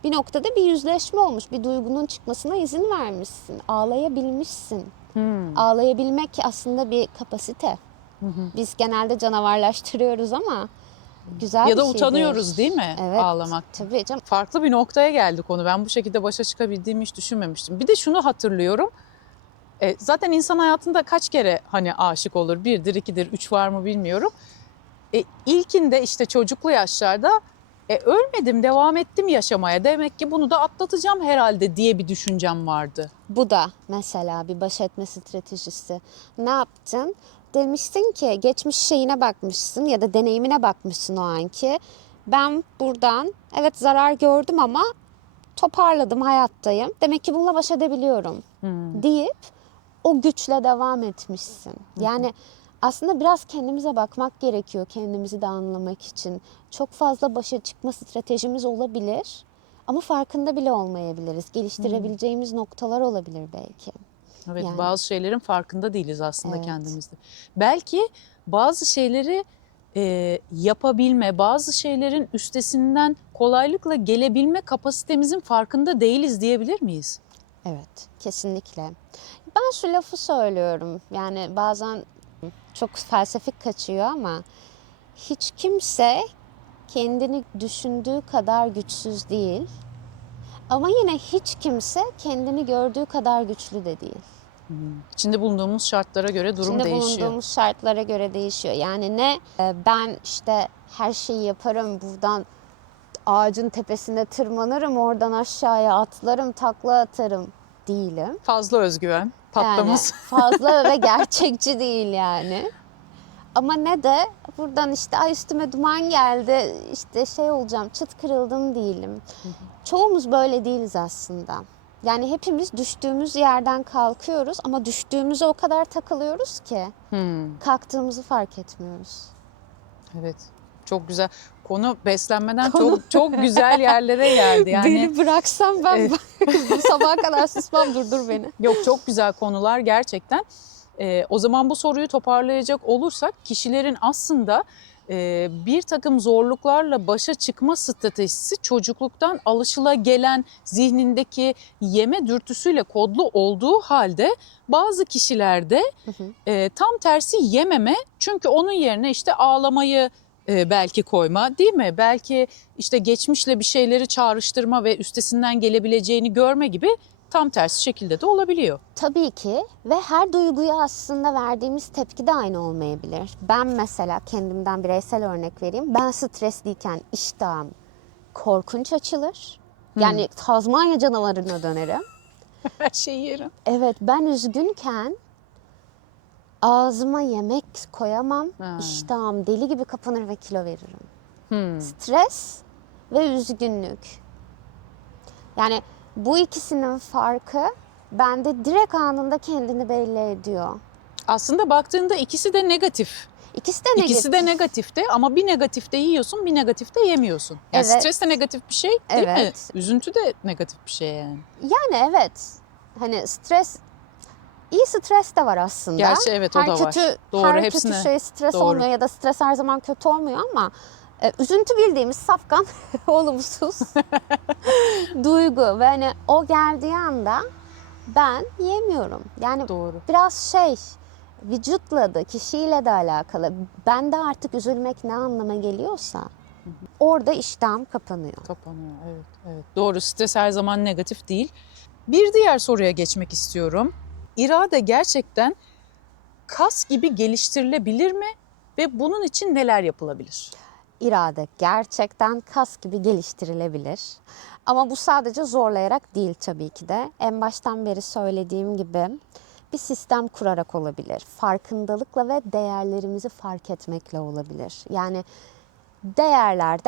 Bir noktada bir yüzleşme olmuş. Bir duygunun çıkmasına izin vermişsin. Ağlayabilmişsin. Ağlayabilmek aslında bir kapasite. Biz genelde canavarlaştırıyoruz ama güzel Ya bir da şeydir. utanıyoruz değil mi Evet, ağlamak? tabii canım. Farklı bir noktaya geldi konu. Ben bu şekilde başa çıkabildiğimi hiç düşünmemiştim. Bir de şunu hatırlıyorum. Zaten insan hayatında kaç kere hani aşık olur? Birdir, ikidir, üç var mı bilmiyorum. İlkinde işte çocuklu yaşlarda ölmedim, devam ettim yaşamaya. Demek ki bunu da atlatacağım herhalde diye bir düşüncem vardı. Bu da mesela bir baş etme stratejisi. Ne yaptın? Demişsin ki geçmiş şeyine bakmışsın ya da deneyimine bakmışsın o anki. Ben buradan evet zarar gördüm ama toparladım, hayattayım. Demek ki bununla baş edebiliyorum deyip o güçle devam etmişsin. Yani aslında biraz kendimize bakmak gerekiyor kendimizi de anlamak için. Çok fazla başa çıkma stratejimiz olabilir ama farkında bile olmayabiliriz. Geliştirebileceğimiz noktalar olabilir belki. Evet, Yani. bazı şeylerin farkında değiliz aslında Evet. kendimizde. Belki bazı şeyleri yapabilme, bazı şeylerin üstesinden kolaylıkla gelebilme kapasitemizin farkında değiliz diyebilir miyiz? Evet, kesinlikle. Ben şu lafı söylüyorum. Yani bazen çok felsefik kaçıyor ama hiç kimse kendini düşündüğü kadar güçsüz değil. Ama yine hiç kimse kendini gördüğü kadar güçlü de değil. İçinde bulunduğumuz şartlara göre durum İçinde değişiyor. bulunduğumuz şartlara göre değişiyor. Yani ne ben işte her şeyi yaparım, buradan ağacın tepesine tırmanırım, oradan aşağıya atlarım, takla atarım değilim. Fazla özgüven, patlamız. Yani fazla ve gerçekçi değil yani. Ama ne de buradan işte ay üstüme duman geldi, işte şey olacağım, çıt kırıldım değilim. Çoğumuz böyle değiliz aslında. Yani hepimiz düştüğümüz yerden kalkıyoruz ama düştüğümüze o kadar takılıyoruz ki kalktığımızı fark etmiyoruz. Evet. Çok güzel. Konu beslenmeden çok güzel yerlere geldi. Yani Beni bıraksam ben sabaha kadar susmam, durdur beni. yok, çok güzel konular gerçekten. O zaman bu soruyu toparlayacak olursak kişilerin aslında bir takım zorluklarla başa çıkma stratejisi çocukluktan alışılagelen zihnindeki yeme dürtüsüyle kodlu olduğu halde bazı kişilerde tam tersi yememe, çünkü onun yerine işte ağlamayı belki koyma, değil mi? Belki işte geçmişle bir şeyleri çağrıştırma ve üstesinden gelebileceğini görme gibi tam tersi şekilde de olabiliyor. Tabii ki ve her duyguya aslında verdiğimiz tepki de aynı olmayabilir. Ben mesela kendimden bireysel örnek vereyim. Ben stresliyken iştahım korkunç açılır. Yani Tazmanya canavarına dönerim. Her şeyi yerim. Evet, ben üzgünken ağzıma yemek koyamam. İştahım deli gibi kapanır ve kilo veririm. Stres ve üzgünlük. Yani bu ikisinin farkı bende direkt anında kendini belli ediyor. Aslında baktığında ikisi de negatif. İkisi de negatif. İkisi de negatifte ama bir negatifte yiyorsun, bir negatifte yemiyorsun. Yani Evet. stres de negatif bir şey, değil mi? Evet. Üzüntü de negatif bir şey yani. Yani evet. Hani stres, iyi stres de var aslında. Gerçi evet, o da var. Doğru, her hepsine. kötü şey stres Doğru. olmuyor ya da stres her zaman kötü olmuyor ama üzüntü bildiğimiz safkan olumsuz duygu ve hani o geldiği anda ben yemiyorum. Yani Doğru. biraz vücutla da kişiyle de alakalı. Bende artık üzülmek ne anlama geliyorsa orada iştahım kapanıyor. Kapanıyor, evet, evet. Doğru, stres her zaman negatif değil. Bir diğer soruya geçmek istiyorum. İrade gerçekten kas gibi geliştirilebilir mi ve bunun için neler yapılabilir? İrade gerçekten kas gibi geliştirilebilir. Ama bu sadece zorlayarak değil tabii ki de. En baştan beri söylediğim gibi bir sistem kurarak olabilir. Farkındalıkla ve değerlerimizi fark etmekle olabilir. Yani değerler.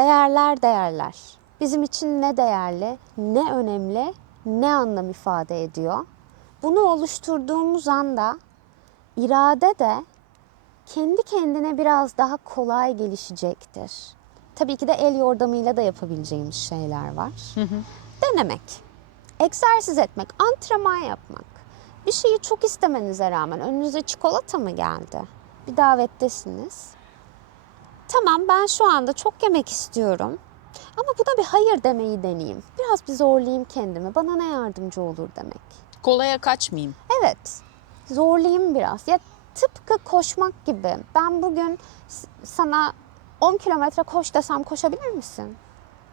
Bizim için ne değerli, ne önemli, ne anlam ifade ediyor. Bunu oluşturduğumuz anda irade de kendi kendine biraz daha kolay gelişecektir. Tabii ki de el yordamıyla da yapabileceğimiz şeyler var. Denemek, egzersiz etmek, antrenman yapmak. Bir şeyi çok istemenize rağmen önünüze çikolata mı geldi? Bir davettesiniz. Tamam, ben şu anda çok yemek istiyorum. Ama buna bir hayır demeyi deneyeyim. Biraz bir zorlayayım kendimi. Bana ne yardımcı olur demek. Kolaya kaçmayayım. Evet, zorlayayım biraz. Ya tıpkı koşmak gibi. Ben bugün sana 10 kilometre koş desem koşabilir misin?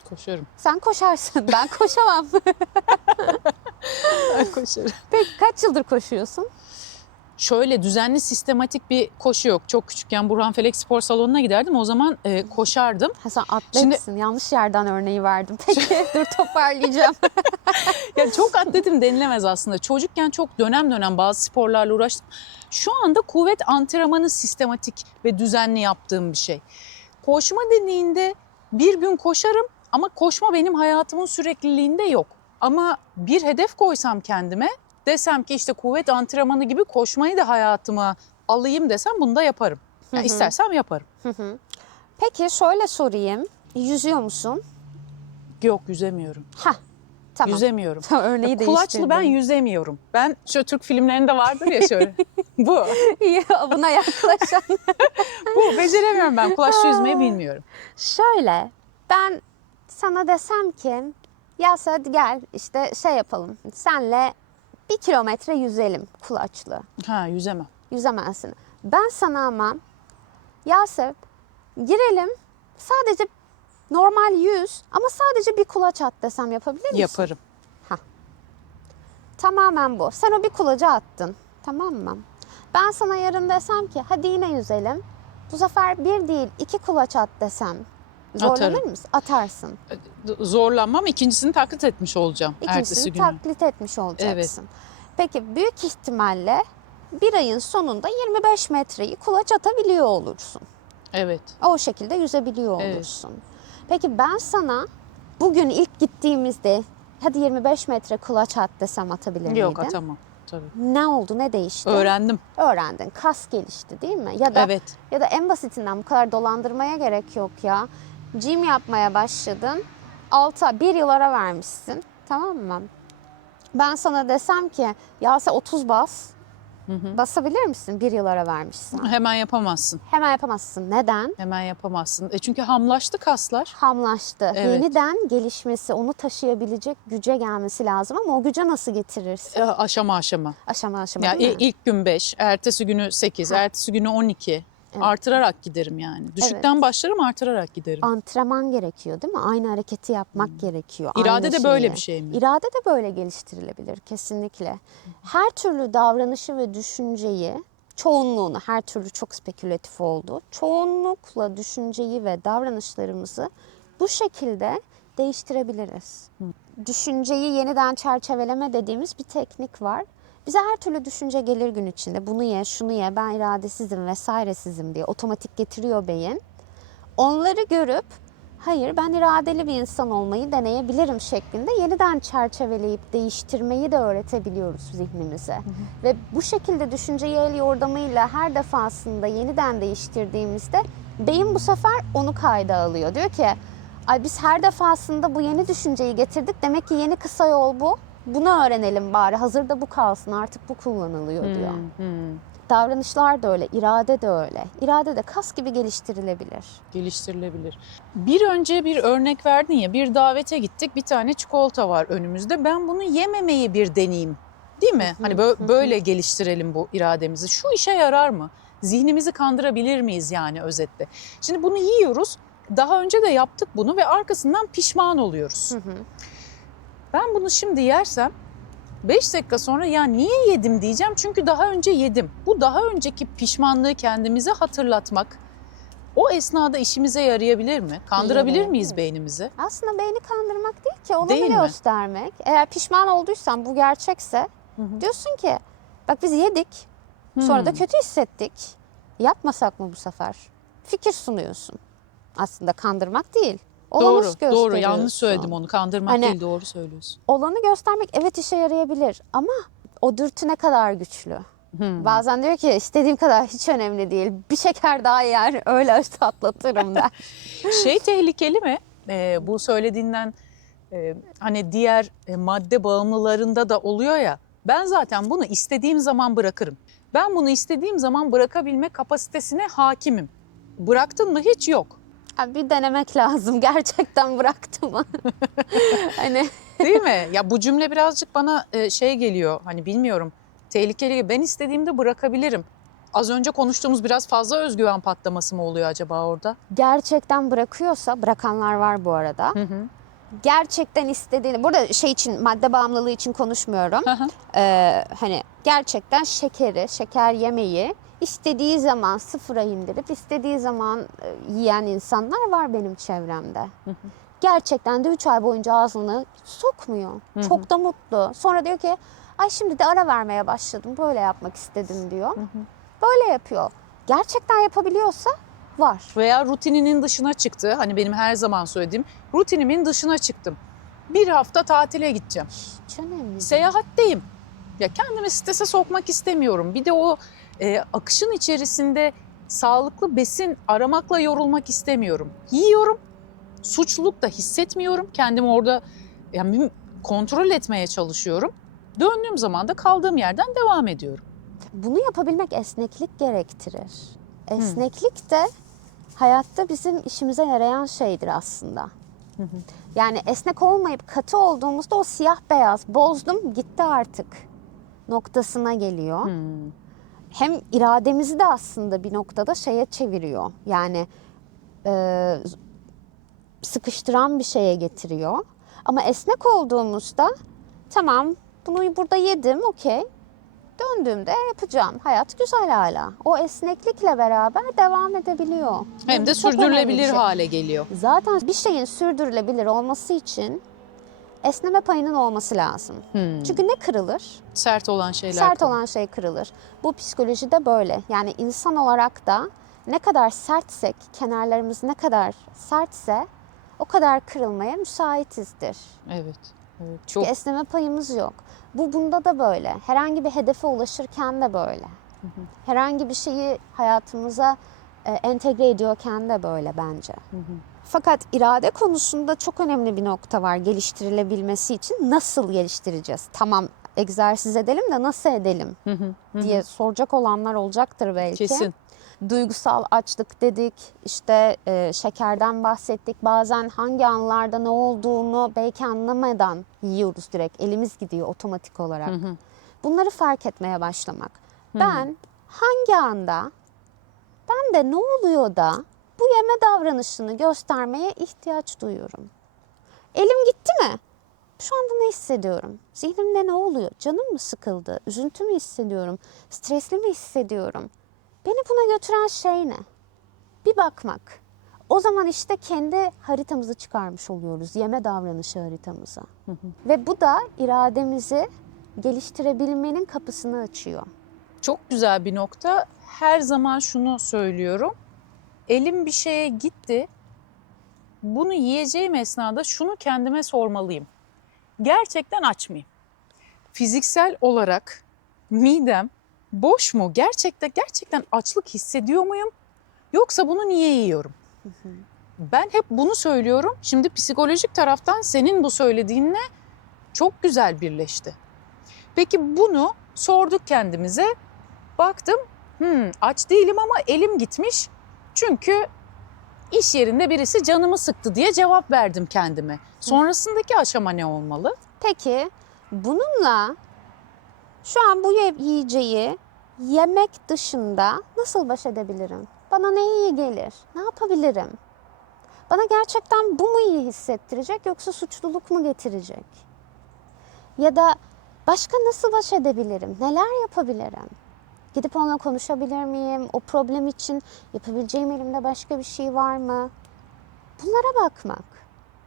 Koşarım. Sen koşarsın, ben koşamam. Ben koşarım. Peki kaç yıldır koşuyorsun? Şöyle düzenli, sistematik bir koşu yok. Çok küçükken Burhan Felek Spor Salonu'na giderdim. O zaman koşardım. Ha, sen atletsin. Yanlış yerden örneği verdim. Peki dur toparlayacağım. Ya çok atletim denilemez aslında. Çocukken çok dönem dönem bazı sporlarla uğraştım. Şu anda kuvvet antrenmanı sistematik ve düzenli yaptığım bir şey. Koşma dediğinde bir gün koşarım ama koşma benim hayatımın sürekliliğinde yok. Ama bir hedef koysam kendime, desem ki işte kuvvet antrenmanı gibi koşmayı da hayatıma alayım desem, bunu da yaparım. Yani istersem yaparım. Peki şöyle sorayım. Yüzüyor musun? Yok, yüzemiyorum. Hah, tamam. Yüzemiyorum. Örneği Kulaçlı değiştirdim. ben yüzemiyorum. Ben şöyle Türk filmlerinde vardır ya şöyle. Bu. İyi, buna yaklaşan. Bu. Beceremiyorum ben. Kulaçlı yüzmeyi bilmiyorum. Şöyle, ben sana desem ki ya hadi gel işte yapalım. Senle 1 kilometre yüzelim kulaçlı. Ha, yüzemem. Yüzemezsin. Ben sana ama Yasev girelim sadece normal yüz ama sadece bir kulaç at desem yapabilir misin? Yaparım. Tamamen bu. Sen o bir kulacı attın. Tamam mı? Ben sana yarın desem ki hadi yine yüzelim. Bu sefer bir değil 2 kulaç at desem. Zorlanır Atarım. mısın? Atarsın. Zorlanmam. İkincisini taklit etmiş olacağım ertesi İkincisini günü. taklit etmiş olacaksın. Evet. Peki büyük ihtimalle bir ayın sonunda 25 metreyi kulaç atabiliyor olursun. Evet. O şekilde yüzebiliyor Evet. olursun. Peki ben sana bugün ilk gittiğimizde hadi 25 metre kulaç at desem atabilir miydin? Yok, atamam. Tabii. Ne oldu, ne değişti? Öğrendim. Öğrendin. Kas gelişti değil mi? Ya da Evet. ya da en basitinden bu kadar dolandırmaya gerek yok ya. Gym yapmaya başladın. 1 yıl ara vermişsin. Tamam mı? Ben sana desem ki ya sen 30 bas. Basabilir misin? 1 yıl ara vermişsin. Hemen yapamazsın. Hemen yapamazsın. Neden? Hemen yapamazsın. Çünkü hamlaştı kaslar. Hamlaştı. Evet. Yeniden gelişmesi, onu taşıyabilecek güce gelmesi lazım ama o güce nasıl getirirsin? Aşama aşama. Aşama aşama Ya değil mi? ilk gün 5, ertesi günü 8, ertesi günü 12. Evet. Artırarak giderim yani. Düşükten başlarım, artırarak giderim. Antrenman gerekiyor değil mi? Aynı hareketi yapmak gerekiyor. İrade Aynı de böyle bir şey mi? İrade de böyle geliştirilebilir kesinlikle. Her türlü davranışı ve düşünceyi, çoğunluğunu, her türlü çok spekülatif oldu. Çoğunlukla düşünceyi ve davranışlarımızı bu şekilde değiştirebiliriz. Düşünceyi yeniden çerçeveleme dediğimiz bir teknik var. Bize her türlü düşünce gelir gün içinde. Bunu ye, şunu ye, ben iradesizim vesairesizim diye otomatik getiriyor beyin. Onları görüp hayır ben iradeli bir insan olmayı deneyebilirim şeklinde yeniden çerçeveleyip değiştirmeyi de öğretebiliyoruz zihnimize. Ve bu şekilde düşünceyi el yordamıyla her defasında yeniden değiştirdiğimizde beyin bu sefer onu kayda alıyor. Diyor ki ay biz her defasında bu yeni düşünceyi getirdik demek ki yeni kısa yol bu. Bunu öğrenelim bari hazırda bu kalsın artık bu kullanılıyor diyor. Davranışlar da öyle, irade de öyle. İrade de kas gibi geliştirilebilir. Geliştirilebilir. Bir önce bir örnek verdin ya, bir davete gittik, bir tane çikolata var önümüzde. Ben bunu yememeyi bir deneyeyim. Değil mi? Hani böyle geliştirelim bu irademizi. Şu işe yarar mı? Zihnimizi kandırabilir miyiz yani özetle? Şimdi bunu yiyoruz. Daha önce de yaptık bunu ve arkasından pişman oluyoruz. Ben bunu şimdi yersem 5 dakika sonra ya niye yedim diyeceğim çünkü daha önce yedim. Bu daha önceki pişmanlığı kendimize hatırlatmak o esnada işimize yarayabilir mi? Kandırabilir miyiz beynimizi? Aslında beyni kandırmak değil ki, olanı Değil mi? göstermek. Eğer pişman olduysan bu gerçekse diyorsun ki bak biz yedik sonra da kötü hissettik. Yapmasak mı bu sefer? Fikir sunuyorsun. Aslında kandırmak değil. Olanı Doğru. Yanlış söyledim onu. Kandırmak Hani- değil, doğru söylüyorsun. Olanı göstermek evet işe yarayabilir ama o dürtü ne kadar güçlü. Bazen diyor ki istediğim kadar hiç önemli değil. Bir şeker daha yer öyle atlatırım der. Şey tehlikeli mi? Bu söylediğinden hani diğer madde bağımlılarında da oluyor ya. Ben zaten bunu istediğim zaman bırakırım. Ben bunu istediğim zaman bırakabilme kapasitesine hakimim. Bıraktın mı hiç yok. Ha, bir denemek lazım gerçekten bıraktı mı? Hani Değil mi? Ya bu cümle birazcık bana şey geliyor. Hani bilmiyorum. Tehlikeli. Ben istediğimde bırakabilirim. Az önce konuştuğumuz biraz fazla özgüven patlaması mı oluyor acaba orada? gerçekten bırakıyorsa, bırakanlar var bu arada. Gerçekten istediğini, burada şey için, madde bağımlılığı için konuşmuyorum. Hani gerçekten şeker yemeyi istediği zaman sıfıra indirip istediği zaman yiyen insanlar var benim çevremde. Gerçekten de 3 ay boyunca ağzını sokmuyor. Çok da mutlu. Sonra diyor ki ay şimdi de ara vermeye başladım. Böyle yapmak istedim diyor. Böyle yapıyor. Gerçekten yapabiliyorsa var. Veya rutininin dışına çıktı. Hani benim her zaman söylediğim rutinimin dışına çıktım. Bir hafta tatile gideceğim. Hiç önemli değil. Seyahatteyim. Ya kendimi strese sokmak istemiyorum. Bir de o akışın içerisinde sağlıklı besin aramakla yorulmak istemiyorum. Yiyorum. Suçluluk da hissetmiyorum. Kendimi orada yani kontrol etmeye çalışıyorum. Döndüğüm zaman da kaldığım yerden devam ediyorum. Bunu yapabilmek esneklik gerektirir. Esneklik de hayatta bizim işimize yarayan şeydir aslında. Yani esnek olmayıp katı olduğumuzda o siyah beyaz bozdum gitti artık noktasına geliyor. Hem irademizi de aslında bir noktada şeye çeviriyor. Yani sıkıştıran bir şeye getiriyor. Ama esnek olduğumuzda tamam bunu burada yedim okey. Döndüğümde yapacağım. Hayat güzel hala. O esneklikle beraber devam edebiliyor. Hem de Bu çok önemli bir sürdürülebilir şey. hale geliyor. Zaten bir şeyin sürdürülebilir olması için esneme payının olması lazım. Çünkü ne kırılır? Sert olan şeyler. Sert olan şey kırılır. Bu psikolojide böyle. Yani insan olarak da ne kadar sertsek, kenarlarımız ne kadar sertse o kadar kırılmaya müsaitizdir. Evet. Evet. Çünkü esneme payımız yok. Bu bunda da böyle. Herhangi bir hedefe ulaşırken de böyle. Herhangi bir şeyi hayatımıza entegre ediyorken de böyle bence. Fakat irade konusunda çok önemli bir nokta var geliştirilebilmesi için. Nasıl geliştireceğiz? Tamam egzersiz edelim de nasıl edelim diye soracak olanlar olacaktır belki. Kesin. Duygusal açlık dedik, işte şekerden bahsettik. Bazen hangi anlarda ne olduğunu belki anlamadan yiyoruz direkt. Elimiz gidiyor otomatik olarak. Bunları fark etmeye başlamak. Ben hangi anda, ben de ne oluyor da bu yeme davranışını göstermeye ihtiyaç duyuyorum? Elim gitti mi? Şu anda ne hissediyorum? Zihnimde ne oluyor? Canım mı sıkıldı? Üzüntü mü hissediyorum? Stresli mi hissediyorum? Beni buna götüren şey ne? Bir bakmak. O zaman işte kendi haritamızı çıkarmış oluyoruz. Yeme davranışı haritamızı. Ve bu da irademizi geliştirebilmenin kapısını açıyor. Çok güzel bir nokta. Her zaman şunu söylüyorum. Elim bir şeye gitti. Bunu yiyeceğim esnada şunu kendime sormalıyım. Gerçekten aç mıyım? Fiziksel olarak midem boş mu? Gerçekten açlık hissediyor muyum? Yoksa bunu niye yiyorum? Ben hep bunu söylüyorum. Şimdi psikolojik taraftan senin bu söylediğinle çok güzel birleşti. Peki bunu sorduk kendimize. Baktım aç değilim ama elim gitmiş. Çünkü iş yerinde birisi canımı sıktı diye cevap verdim kendime. Sonrasındaki aşama ne olmalı? Peki bununla şu an bu yiyeceği yemek dışında nasıl baş edebilirim? Bana ne iyi gelir? Ne yapabilirim? Bana gerçekten bu mu iyi hissettirecek yoksa suçluluk mu getirecek? Ya da başka nasıl baş edebilirim? Neler yapabilirim? Gidip onunla konuşabilir miyim? O problem için yapabileceğim elimde başka bir şey var mı? Bunlara bakmak.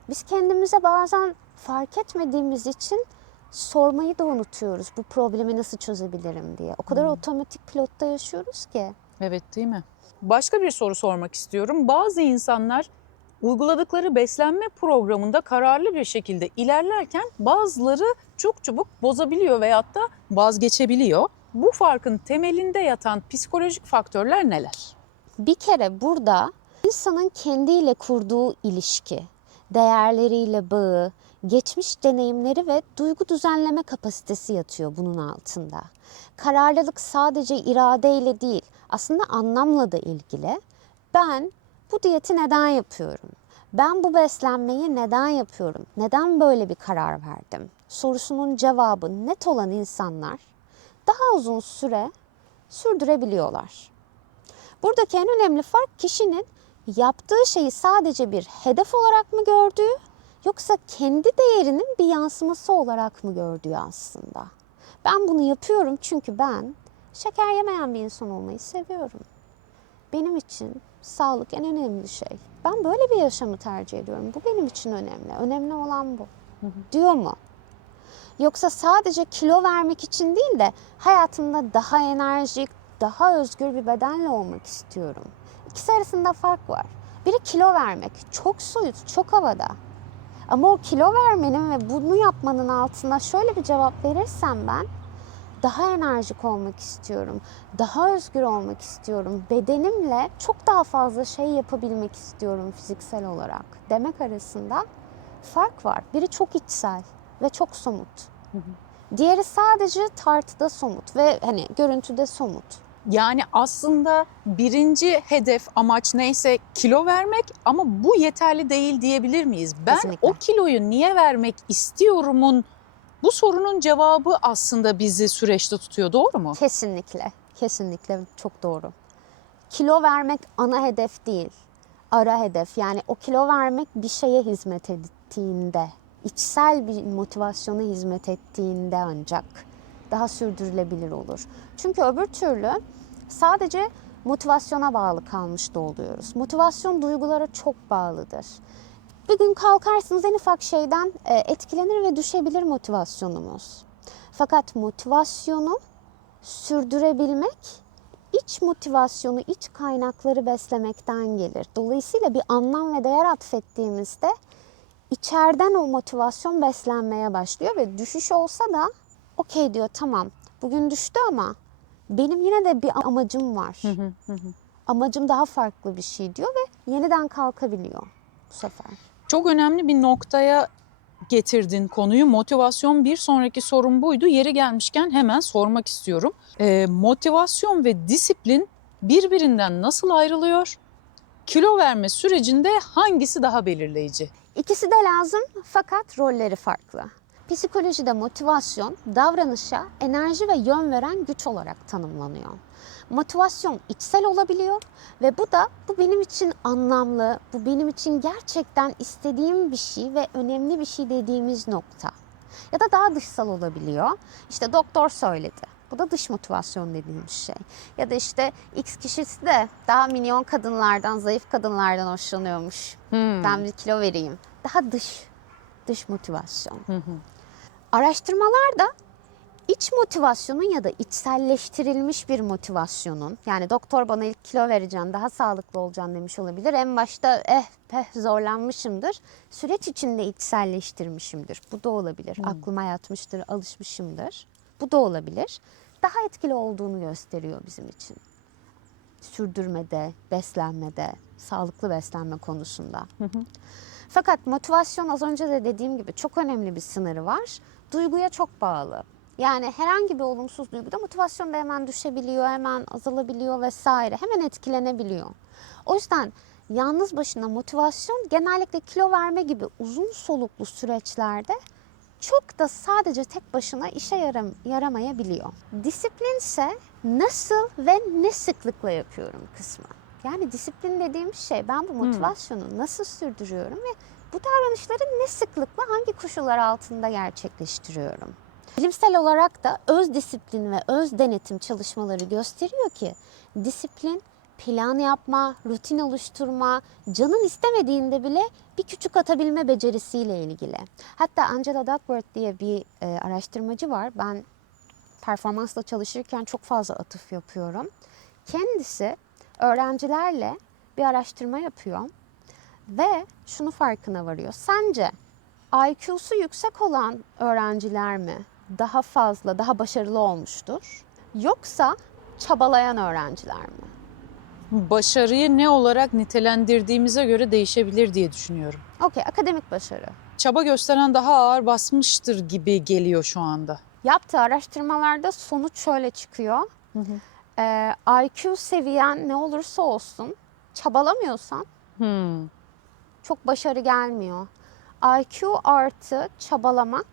Biz kendimize bazen fark etmediğimiz için sormayı da unutuyoruz. Bu problemi nasıl çözebilirim diye. O kadar otomatik pilotta yaşıyoruz ki. Evet, değil mi? Başka bir soru sormak istiyorum. Bazı insanlar uyguladıkları beslenme programında kararlı bir şekilde ilerlerken bazıları çok çabuk bozabiliyor veyahut da vazgeçebiliyor. Bu farkın temelinde yatan psikolojik faktörler neler? Bir kere burada insanın kendiyle kurduğu ilişki, değerleriyle bağı, geçmiş deneyimleri ve duygu düzenleme kapasitesi yatıyor bunun altında. Kararlılık sadece iradeyle değil, aslında anlamla da ilgili. Ben bu diyeti neden yapıyorum? Ben bu beslenmeyi neden yapıyorum? Neden böyle bir karar verdim? Sorusunun cevabı net olan insanlar daha uzun süre sürdürebiliyorlar. Buradaki en önemli fark kişinin yaptığı şeyi sadece bir hedef olarak mı gördüğü yoksa kendi değerinin bir yansıması olarak mı gördüğü aslında. Ben bunu yapıyorum çünkü ben şeker yemeyen bir insan olmayı seviyorum. Benim için sağlık en önemli şey. Ben böyle bir yaşamı tercih ediyorum. Bu benim için önemli. Önemli olan bu. Diyor mu? Yoksa sadece kilo vermek için değil de hayatımda daha enerjik, daha özgür bir bedenle olmak istiyorum. İkisi arasında fark var. Biri kilo vermek, çok soyut, çok havada. Ama o kilo vermenin ve bunu yapmanın altına şöyle bir cevap verirsem ben, daha enerjik olmak istiyorum, daha özgür olmak istiyorum, bedenimle çok daha fazla şey yapabilmek istiyorum fiziksel olarak demek arasında fark var. Biri çok içsel ve çok somut. Diğeri sadece tartıda somut ve hani görüntüde somut. Yani aslında birinci hedef, amaç neyse kilo vermek ama bu yeterli değil diyebilir miyiz? Ben Kesinlikle. o kiloyu niye vermek istiyorumun bu sorunun cevabı aslında bizi süreçte tutuyor, doğru mu? Kesinlikle, kesinlikle çok doğru. Kilo vermek ana hedef değil, ara hedef. Yani o kilo vermek bir şeye hizmet ettiğinde, içsel bir motivasyona hizmet ettiğinde ancak daha sürdürülebilir olur. Çünkü öbür türlü sadece motivasyona bağlı kalmış da oluyoruz. Motivasyon duygulara çok bağlıdır. Bir gün kalkarsınız en ufak şeyden etkilenir ve düşebilir motivasyonumuz. Fakat motivasyonu sürdürebilmek iç motivasyonu, iç kaynakları beslemekten gelir. Dolayısıyla bir anlam ve değer atfettiğimizde içeriden o motivasyon beslenmeye başlıyor ve düşüş olsa da okey diyor, tamam bugün düştü ama benim yine de bir amacım var. Amacım daha farklı bir şey diyor ve yeniden kalkabiliyor bu sefer. Çok önemli bir noktaya getirdin konuyu. Motivasyon, bir sonraki sorum buydu. Yeri gelmişken hemen sormak istiyorum. Motivasyon ve disiplin birbirinden nasıl ayrılıyor? Kilo verme sürecinde hangisi daha belirleyici? İkisi de lazım fakat rolleri farklı. Psikolojide motivasyon, davranışa enerji ve yön veren güç olarak tanımlanıyor. Motivasyon içsel olabiliyor ve bu benim için anlamlı, bu benim için gerçekten istediğim bir şey ve önemli bir şey dediğimiz nokta. Ya da daha dışsal olabiliyor. İşte doktor söyledi. Bu da dış motivasyon dediğimiz şey. Ya da işte X kişisi de daha minyon kadınlardan, zayıf kadınlardan hoşlanıyormuş. Ben bir kilo vereyim. Daha dış motivasyon. Araştırmalar da iç motivasyonun ya da içselleştirilmiş bir motivasyonun, yani doktor bana ilk kilo vereceğim, daha sağlıklı olacaksın demiş olabilir. En başta zorlanmışımdır. Süreç içinde içselleştirmişimdir. Bu da olabilir. Aklıma yatmıştır, alışmışımdır. Bu da olabilir. Daha etkili olduğunu gösteriyor bizim için. Sürdürmede, beslenmede, sağlıklı beslenme konusunda. Fakat motivasyon, az önce de dediğim gibi, çok önemli bir sınırı var. Duyguya çok bağlı. Yani herhangi bir olumsuz duyguda motivasyon da hemen düşebiliyor, hemen azalabiliyor vesaire. Hemen etkilenebiliyor. O yüzden yalnız başına motivasyon genellikle kilo verme gibi uzun soluklu süreçlerde çok da sadece tek başına işe yaramayabiliyor. Disiplin ise nasıl ve ne sıklıkla yapıyorum kısmı. Yani disiplin dediğim şey, ben bu motivasyonu nasıl sürdürüyorum ve bu davranışları ne sıklıkla hangi koşullar altında gerçekleştiriyorum. Bilimsel olarak da öz disiplin ve öz denetim çalışmaları gösteriyor ki disiplin plan yapma, rutin oluşturma, canın istemediğinde bile bir küçük atabilme becerisiyle ilgili. Hatta Angela Duckworth diye bir araştırmacı var. Ben performansla çalışırken çok fazla atıf yapıyorum. Kendisi öğrencilerle bir araştırma yapıyor ve şunu farkına varıyor. Sence IQ'su yüksek olan öğrenciler mi daha fazla, daha başarılı olmuştur? Yoksa çabalayan öğrenciler mi? Başarıyı ne olarak nitelendirdiğimize göre değişebilir diye düşünüyorum. Okey, akademik başarı. Çaba gösteren daha ağır basmıştır gibi geliyor şu anda. Yaptığı araştırmalarda sonuç şöyle çıkıyor. IQ seviyen ne olursa olsun, çabalamıyorsan çok başarı gelmiyor. IQ artı çabalamak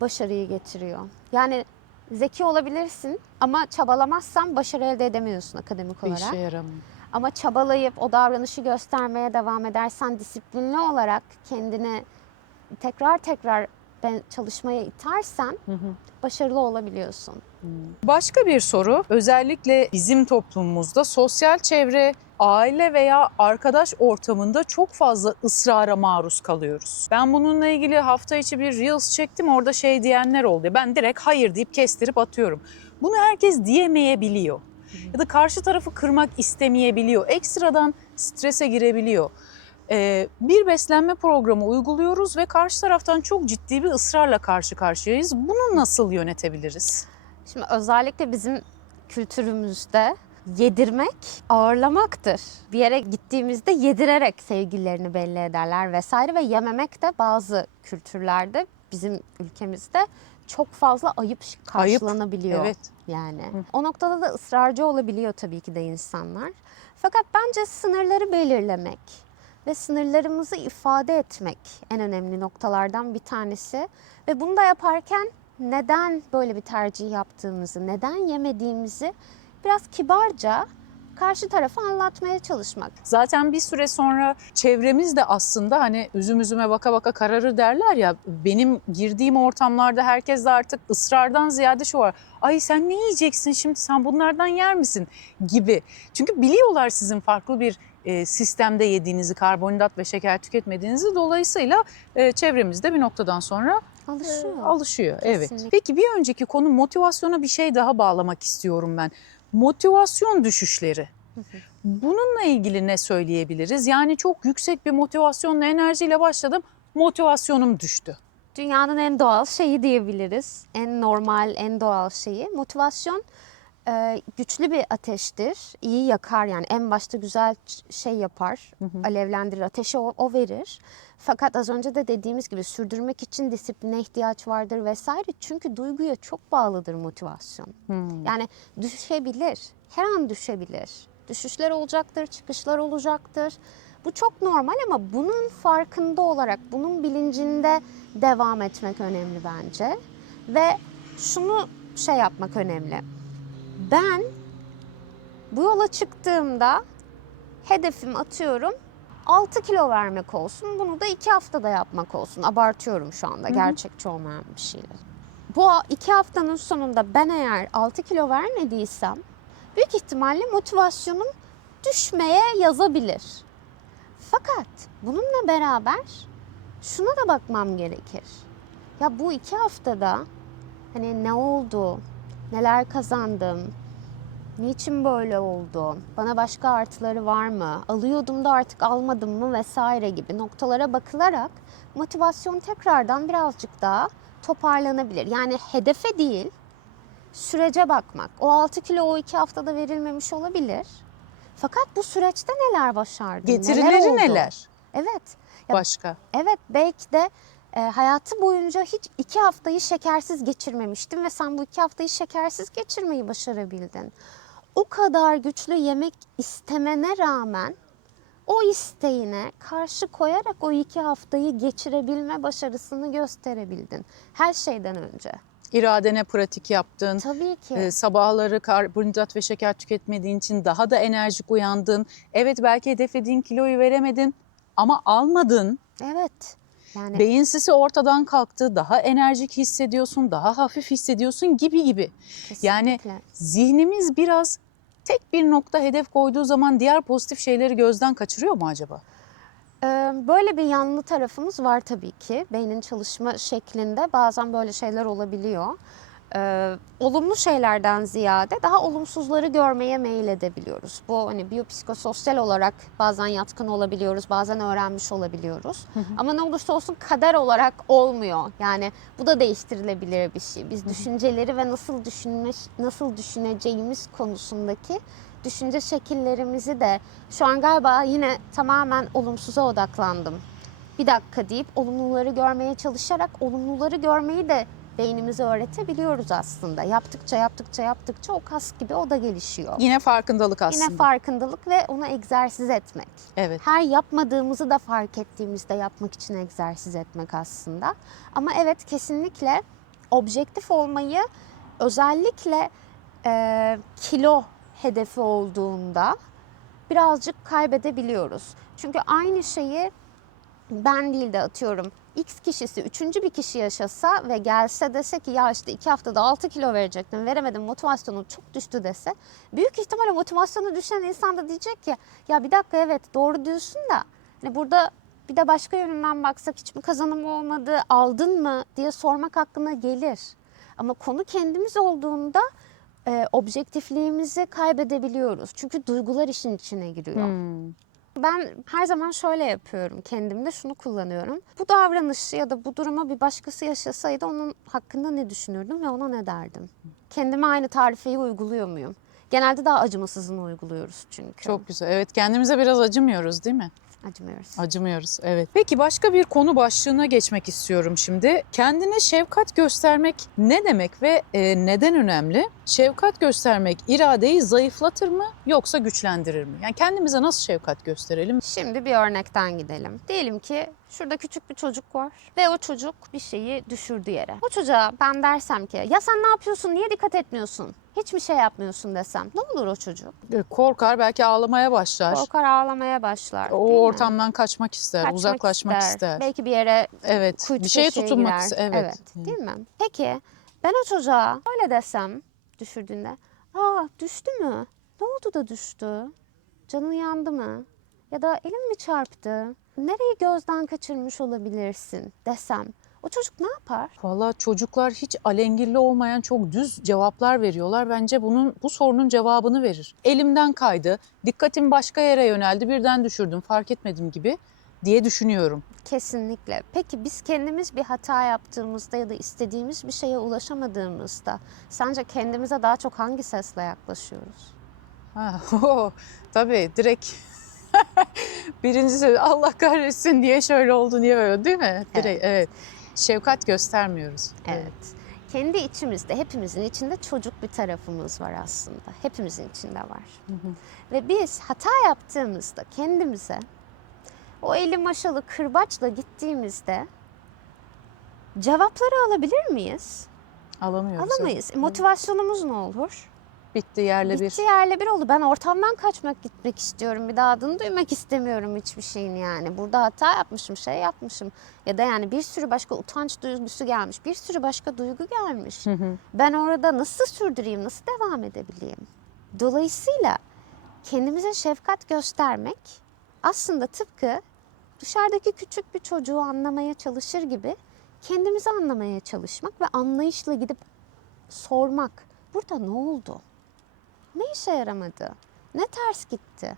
başarıyı getiriyor. Yani zeki olabilirsin ama çabalamazsan başarı elde edemiyorsun akademik Bir olarak. işe yaramıyor. Ama çabalayıp o davranışı göstermeye devam edersen, disiplinli olarak kendini tekrar çalışmaya itersen başarılı olabiliyorsun. Başka bir soru, özellikle bizim toplumumuzda sosyal çevre, aile veya arkadaş ortamında çok fazla ısrara maruz kalıyoruz. Ben bununla ilgili hafta içi bir Reels çektim, orada şey diyenler oldu. Ben direkt hayır deyip kestirip atıyorum. Bunu herkes diyemeyebiliyor. Ya da karşı tarafı kırmak istemeyebiliyor. Ekstradan strese girebiliyor. Bir beslenme programı uyguluyoruz ve karşı taraftan çok ciddi bir ısrarla karşı karşıyayız. Bunu nasıl yönetebiliriz? Şimdi özellikle bizim kültürümüzde yedirmek ağırlamaktır. Bir yere gittiğimizde yedirerek sevgilerini belli ederler vesaire ve yememek de bazı kültürlerde, bizim ülkemizde çok fazla ayıp karşılanabiliyor. Evet. Yani o noktada da ısrarcı olabiliyor tabii ki de insanlar. Fakat bence sınırları belirlemek ve sınırlarımızı ifade etmek en önemli noktalardan bir tanesi. Ve bunu da yaparken neden böyle bir tercih yaptığımızı, neden yemediğimizi biraz kibarca karşı tarafa anlatmaya çalışmak. Zaten bir süre sonra çevremiz de aslında hani üzüm üzüme baka baka kararır derler ya, benim girdiğim ortamlarda herkes de artık ısrardan ziyade şu var. Ay sen ne yiyeceksin şimdi, sen bunlardan yer misin gibi. Çünkü biliyorlar sizin farklı bir sistemde yediğinizi, karbonhidrat ve şeker tüketmediğinizi, dolayısıyla çevremizde bir noktadan sonra alışıyor. Evet. Kesinlikle. Peki bir önceki konu motivasyona bir şey daha bağlamak istiyorum ben. Motivasyon düşüşleri. Bununla ilgili ne söyleyebiliriz? Yani çok yüksek bir motivasyonla, enerjiyle başladım, motivasyonum düştü. Dünyanın en doğal şeyi diyebiliriz. En normal, en doğal şeyi. Motivasyon güçlü bir ateştir. İyi yakar yani en başta güzel şey yapar. Alevlendirir, ateşi o verir. Fakat az önce de dediğimiz gibi sürdürmek için disipline ihtiyaç vardır vesaire. Çünkü duyguya çok bağlıdır motivasyon. Yani düşebilir, her an düşebilir. Düşüşler olacaktır, çıkışlar olacaktır. Bu çok normal ama bunun farkında olarak, bunun bilincinde devam etmek önemli bence. Ve şunu yapmak önemli. Ben bu yola çıktığımda hedefim atıyorum 6 kilo vermek olsun. Bunu da 2 haftada yapmak olsun. Abartıyorum şu anda. Gerçekçi olmayan bir şeyler. Bu 2 haftanın sonunda ben eğer 6 kilo vermediysem büyük ihtimalle motivasyonum düşmeye yazabilir. Fakat bununla beraber şuna da bakmam gerekir. Ya bu 2 haftada hani ne oldu, neler kazandım, niçin böyle oldu, bana başka artıları var mı, alıyordum da artık almadım mı vesaire gibi noktalara bakılarak motivasyon tekrardan birazcık daha toparlanabilir. Yani hedefe değil, sürece bakmak. O 6 kilo o 2 haftada verilmemiş olabilir. Fakat bu süreçte neler başardın? Getirileri neler? Evet. Başka. Evet, belki de hayatı boyunca hiç 2 haftayı şekersiz geçirmemiştin ve sen bu 2 haftayı şekersiz geçirmeyi başarabildin. O kadar güçlü yemek istemene rağmen o isteğine karşı koyarak o 2 haftayı geçirebilme başarısını gösterebildin. Her şeyden önce. İradene pratik yaptın. Tabii ki. Sabahları karbonhidrat ve şeker tüketmediğin için daha da enerjik uyandın. Evet, belki hedeflediğin kiloyu veremedin ama almadın. Evet. Yani Beyin sisi ortadan kalktı, daha enerjik hissediyorsun, daha hafif hissediyorsun gibi. Yani kesinlikle. zihnimiz biraz tek bir nokta hedef koyduğu zaman diğer pozitif şeyleri gözden kaçırıyor mu acaba? Böyle bir yanlı tarafımız var tabii ki. Beynin çalışma şeklinde bazen böyle şeyler olabiliyor. Olumlu şeylerden ziyade daha olumsuzları görmeye meyil edebiliyoruz. Bu hani biyopsikososyal olarak bazen yatkın olabiliyoruz, bazen öğrenmiş olabiliyoruz. Ama ne olursa olsun kader olarak olmuyor. Yani bu da değiştirilebilir bir şey. Biz düşünceleri ve nasıl düşüneceğimiz konusundaki düşünce şekillerimizi de şu an galiba yine tamamen olumsuza odaklandım. Bir dakika deyip olumluları görmeye çalışarak olumluları görmeyi de beynimize öğretebiliyoruz aslında. Yaptıkça o kas gibi o da gelişiyor. Yine farkındalık aslında. Yine farkındalık ve onu egzersiz etmek. Evet. Her yapmadığımızı da fark ettiğimizde yapmak için egzersiz etmek aslında. Ama evet, kesinlikle objektif olmayı özellikle kilo hedefi olduğunda birazcık kaybedebiliyoruz. Çünkü aynı şeyi ben değil de atıyorum X kişisi 3. bir kişi yaşasa ve gelse dese ki ya işte 2 haftada 6 kilo verecektim, veremedim, motivasyonum çok düştü dese, büyük ihtimalle motivasyonu düşen insan da diyecek ki ya bir dakika, evet doğru diyorsun da hani burada bir de başka yönünden baksak hiç mi kazanım olmadı, aldın mı diye sormak aklına gelir. Ama konu kendimiz olduğunda objektifliğimizi kaybedebiliyoruz. Çünkü duygular işin içine giriyor. Ben her zaman şöyle yapıyorum, kendimde şunu kullanıyorum. Bu davranışı ya da bu durumu bir başkası yaşasaydı onun hakkında ne düşünürdüm ve ona ne derdim? Kendime aynı tarifeyi uyguluyor muyum? Genelde daha acımasızını uyguluyoruz çünkü. Çok güzel. Evet, kendimize biraz acımıyoruz değil mi? Acımıyoruz. Acımıyoruz, evet. Peki başka bir konu başlığına geçmek istiyorum şimdi. Kendine şefkat göstermek ne demek ve neden önemli? Şefkat göstermek iradeyi zayıflatır mı yoksa güçlendirir mi? Yani kendimize nasıl şefkat gösterelim? Şimdi bir örnekten gidelim. Diyelim ki şurada küçük bir çocuk var ve o çocuk bir şeyi düşürdü yere. O çocuğa ben dersem ki ya sen ne yapıyorsun, niye dikkat etmiyorsun, hiçbir şey yapmıyorsun desem ne olur o çocuk? Korkar, belki ağlamaya başlar. Korkar, ağlamaya başlar. O değil mi? ortamdan kaçmak ister, uzaklaşmak ister. Belki bir yere Evet, kuytu bir şeye köşeye tutunmak girer. ister. Evet. Değil mi? Peki ben o çocuğa öyle desem düşürdüğünde, düştü mü? Ne oldu da düştü? Canın yandı mı? Ya da elin mi çarptı? Nereyi gözden kaçırmış olabilirsin desem o çocuk ne yapar? Valla çocuklar hiç alengirli olmayan çok düz cevaplar veriyorlar. Bence bu sorunun cevabını verir. Elimden kaydı, dikkatim başka yere yöneldi, birden düşürdüm, fark etmedim gibi diye düşünüyorum. Kesinlikle. Peki biz kendimiz bir hata yaptığımızda ya da istediğimiz bir şeye ulaşamadığımızda sence kendimize daha çok hangi sesle yaklaşıyoruz? Ha, tabii direkt birincisi Allah kahretsin diye şöyle oldu niye böyle değil mi? Direkt evet. Şefkat göstermiyoruz. Evet. Kendi içimizde, hepimizin içinde çocuk bir tarafımız var aslında. Hepimizin içinde var. Ve biz hata yaptığımızda kendimize o eli maşalı kırbaçla gittiğimizde cevapları alabilir miyiz? Alamıyoruz. Alamayız. Motivasyonumuz ne olur? Bitti yerle bir. Bitti yerle bir oldu. Ben ortamdan kaçmak gitmek istiyorum. Bir daha adını duymak istemiyorum hiçbir şeyin yani. Burada hata yapmışım, şey yapmışım. Ya da yani bir sürü başka utanç duygusu gelmiş. Bir sürü başka duygu gelmiş. Ben orada nasıl sürdüreyim, nasıl devam edebileyim? Dolayısıyla kendimize şefkat göstermek aslında tıpkı dışarıdaki küçük bir çocuğu anlamaya çalışır gibi kendimizi anlamaya çalışmak ve anlayışla gidip sormak. Burada ne oldu? Ne işe yaramadı? Ne ters gitti?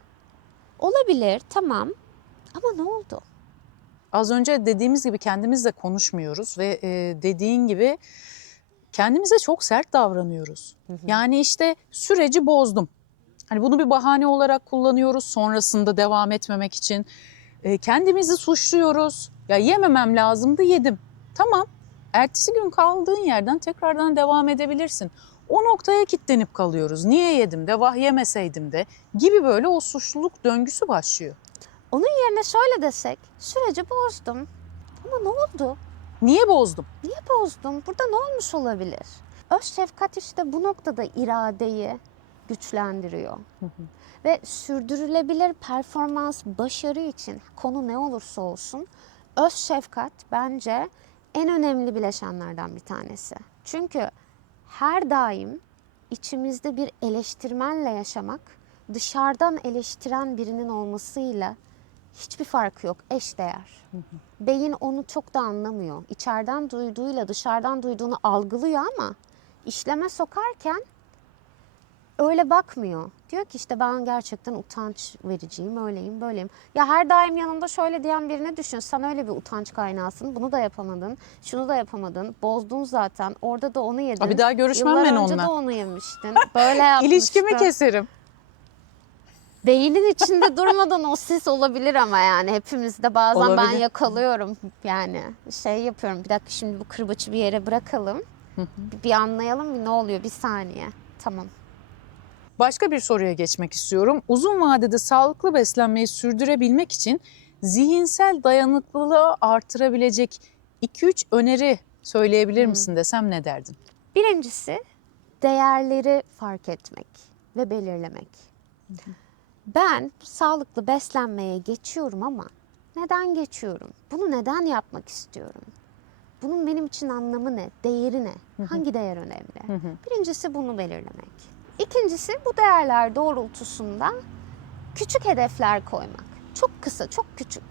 Olabilir, tamam. Ama ne oldu? Az önce dediğimiz gibi kendimizle konuşmuyoruz ve dediğin gibi kendimize çok sert davranıyoruz. Yani işte süreci bozdum. Hani bunu bir bahane olarak kullanıyoruz sonrasında devam etmemek için. Kendimizi suçluyoruz. Ya yememem lazımdı, yedim. Tamam. Ertesi gün kaldığın yerden tekrardan devam edebilirsin. O noktaya kilitlenip kalıyoruz. Niye yedim de, vah yemeseydim de gibi böyle o suçluluk döngüsü başlıyor. Onun yerine şöyle desek, süreci bozdum. Ama ne oldu? Niye bozdum? Niye bozdum? Burada ne olmuş olabilir? Öz şefkat işte bu noktada iradeyi güçlendiriyor. Ve sürdürülebilir performans, başarı için konu ne olursa olsun öz şefkat bence en önemli bileşenlerden bir tanesi. Çünkü her daim içimizde bir eleştirmenle yaşamak, dışarıdan eleştiren birinin olmasıyla hiçbir farkı yok, eşdeğer. Beyin onu çok da anlamıyor. İçeriden duyduğuyla dışarıdan duyduğunu algılıyor ama işleme sokarken öyle bakmıyor. Diyor ki işte ben gerçekten utanç vericiyim, öyleyim, böyleyim. Ya her daim yanında şöyle diyen birini düşün. Sen öyle bir utanç kaynağısın. Bunu da yapamadın, şunu da yapamadın. Bozdun zaten. Orada da onu yedin. Bir daha görüşmem Yıllar ben önce onunla. de onu yemiştin. Böyle yapmıştın. İlişkimi keserim. Beynin içinde durmadan o ses olabilir ama yani hepimizde bazen ben Olabilir. yakalıyorum yani şey yapıyorum bir dakika şimdi bu kırbaçı bir yere bırakalım bir anlayalım bir ne oluyor bir saniye tamam. Başka bir soruya geçmek istiyorum. Uzun vadede sağlıklı beslenmeyi sürdürebilmek için zihinsel dayanıklılığı artırabilecek 2-3 öneri söyleyebilir misin desem ne derdin? Birincisi değerleri fark etmek ve belirlemek. Ben sağlıklı beslenmeye geçiyorum ama neden geçiyorum? Bunu neden yapmak istiyorum? Bunun benim için anlamı ne? Değeri ne? Hangi değer önemli? Birincisi bunu belirlemek. İkincisi bu değerler doğrultusunda küçük hedefler koymak. Çok kısa, çok küçük.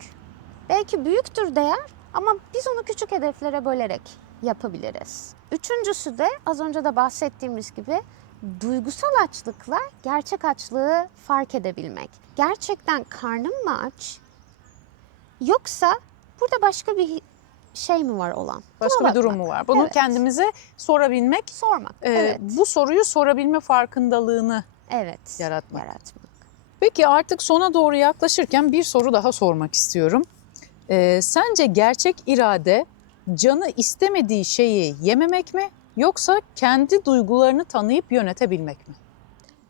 Belki büyüktür değer ama biz onu küçük hedeflere bölerek yapabiliriz. Üçüncüsü de az önce de bahsettiğimiz gibi duygusal açlıkla gerçek açlığı fark edebilmek. Gerçekten karnım mı aç? Yoksa burada başka bir şey mi var olan? Başka Buna bir durum bakmak. mu var? Bunu Evet. kendimize sorabilmek, Sormak. Evet. bu soruyu sorabilme farkındalığını Evet. yaratmak. Yaratmak. Peki artık sona doğru yaklaşırken bir soru daha sormak istiyorum. Sence gerçek irade canı istemediği şeyi yememek mi yoksa kendi duygularını tanıyıp yönetebilmek mi?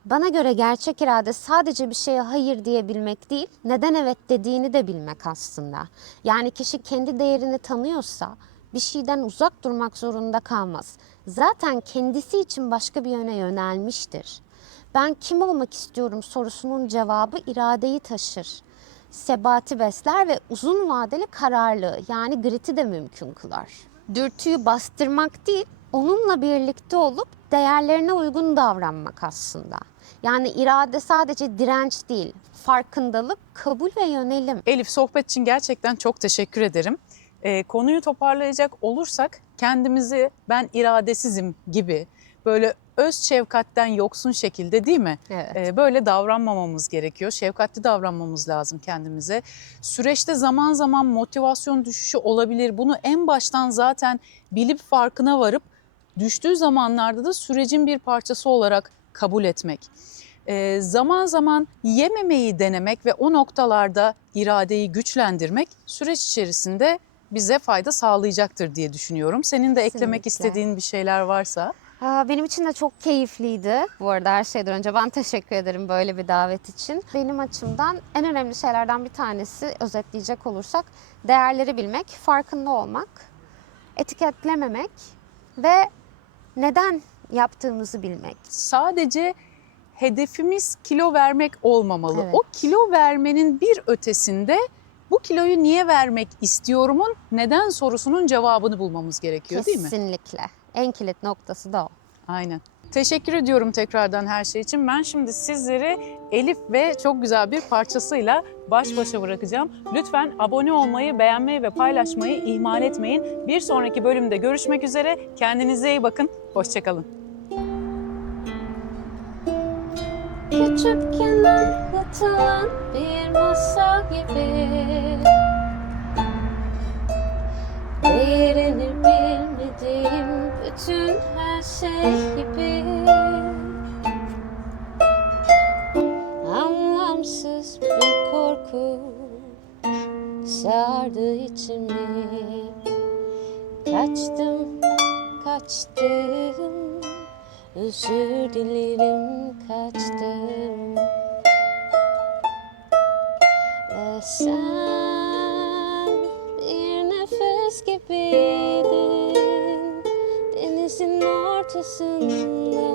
Bana göre gerçek irade sadece bir şeye hayır diyebilmek değil, neden evet dediğini de bilmek aslında. Yani kişi kendi değerini tanıyorsa bir şeyden uzak durmak zorunda kalmaz. Zaten kendisi için başka bir yöne yönelmiştir. Ben kim olmak istiyorum sorusunun cevabı iradeyi taşır. Sebati besler ve uzun vadeli kararlılığı yani grit'i de mümkün kılar. Dürtüyü bastırmak değil, onunla birlikte olup değerlerine uygun davranmak aslında. Yani irade sadece direnç değil, farkındalık, kabul ve yönelim. Elif, sohbet için gerçekten çok teşekkür ederim. Konuyu toparlayacak olursak kendimizi ben iradesizim gibi böyle öz şefkatten yoksun şekilde, değil mi? Evet. Böyle davranmamamız gerekiyor. Şefkatli davranmamız lazım kendimize. Süreçte zaman zaman motivasyon düşüşü olabilir. Bunu en baştan zaten bilip farkına varıp düştüğü zamanlarda da sürecin bir parçası olarak kabul etmek. Zaman zaman yememeyi denemek ve o noktalarda iradeyi güçlendirmek süreç içerisinde bize fayda sağlayacaktır diye düşünüyorum. Senin de eklemek Kesinlikle. istediğin bir şeyler varsa? Benim için de çok keyifliydi. Bu arada her şeyden önce ben teşekkür ederim böyle bir davet için. Benim açımdan en önemli şeylerden bir tanesi, özetleyecek olursak, değerleri bilmek, farkında olmak, etiketlememek ve neden yaptığımızı bilmek. Sadece hedefimiz kilo vermek olmamalı. Evet. O kilo vermenin bir ötesinde bu kiloyu niye vermek istiyorumun neden sorusunun cevabını bulmamız gerekiyor, değil mi? Kesinlikle. En kilit noktası da o. Aynen. Teşekkür ediyorum tekrardan her şey için. Ben şimdi sizleri Elif ve çok güzel bir parçasıyla baş başa bırakacağım. Lütfen abone olmayı, beğenmeyi ve paylaşmayı ihmal etmeyin. Bir sonraki bölümde görüşmek üzere. Kendinize iyi bakın. Hoşça kalın. Küçükken anlatılan bir masal gibi, değerini bilmediğim bütün her şey gibi, anlamsız bir korku sardı içimi. Kaçtım, kaçtım, özür dilerim, kaçtım. Ve sen bir nefes gibiydin denizin ortasında,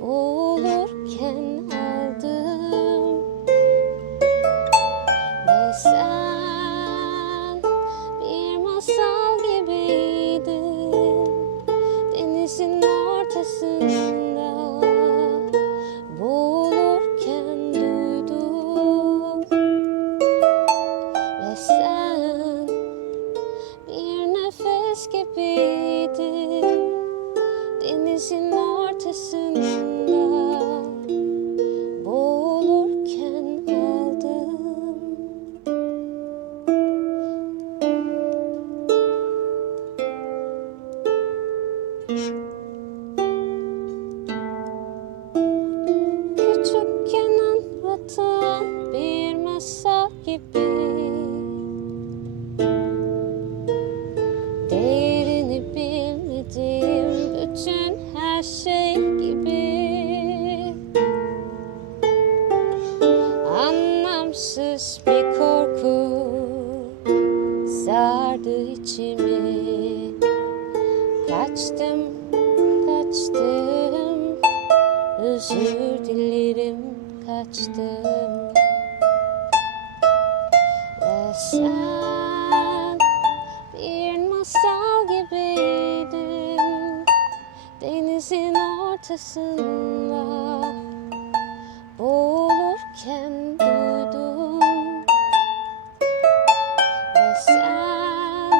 boğulurken aldım. Ve sen bir masal gibiydin denizin ortasında, boğulurken duydum. Ve sen bir nefes gibiydin denizin ortasında, boğulurken aldım. Küçükken anlatılan bir masal gibi, değerini bilmediğim bütün her şey gibi, anlamsız bir korku sardı içimi. Kaçtım, kaçtım, özür dilerim, kaçtım. Ve sen bir masal gibiydin denizin ortasında, boğulurken duydum. Ve sen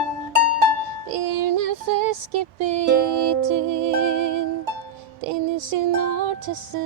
bir nefes gibiydin denizin ortasında,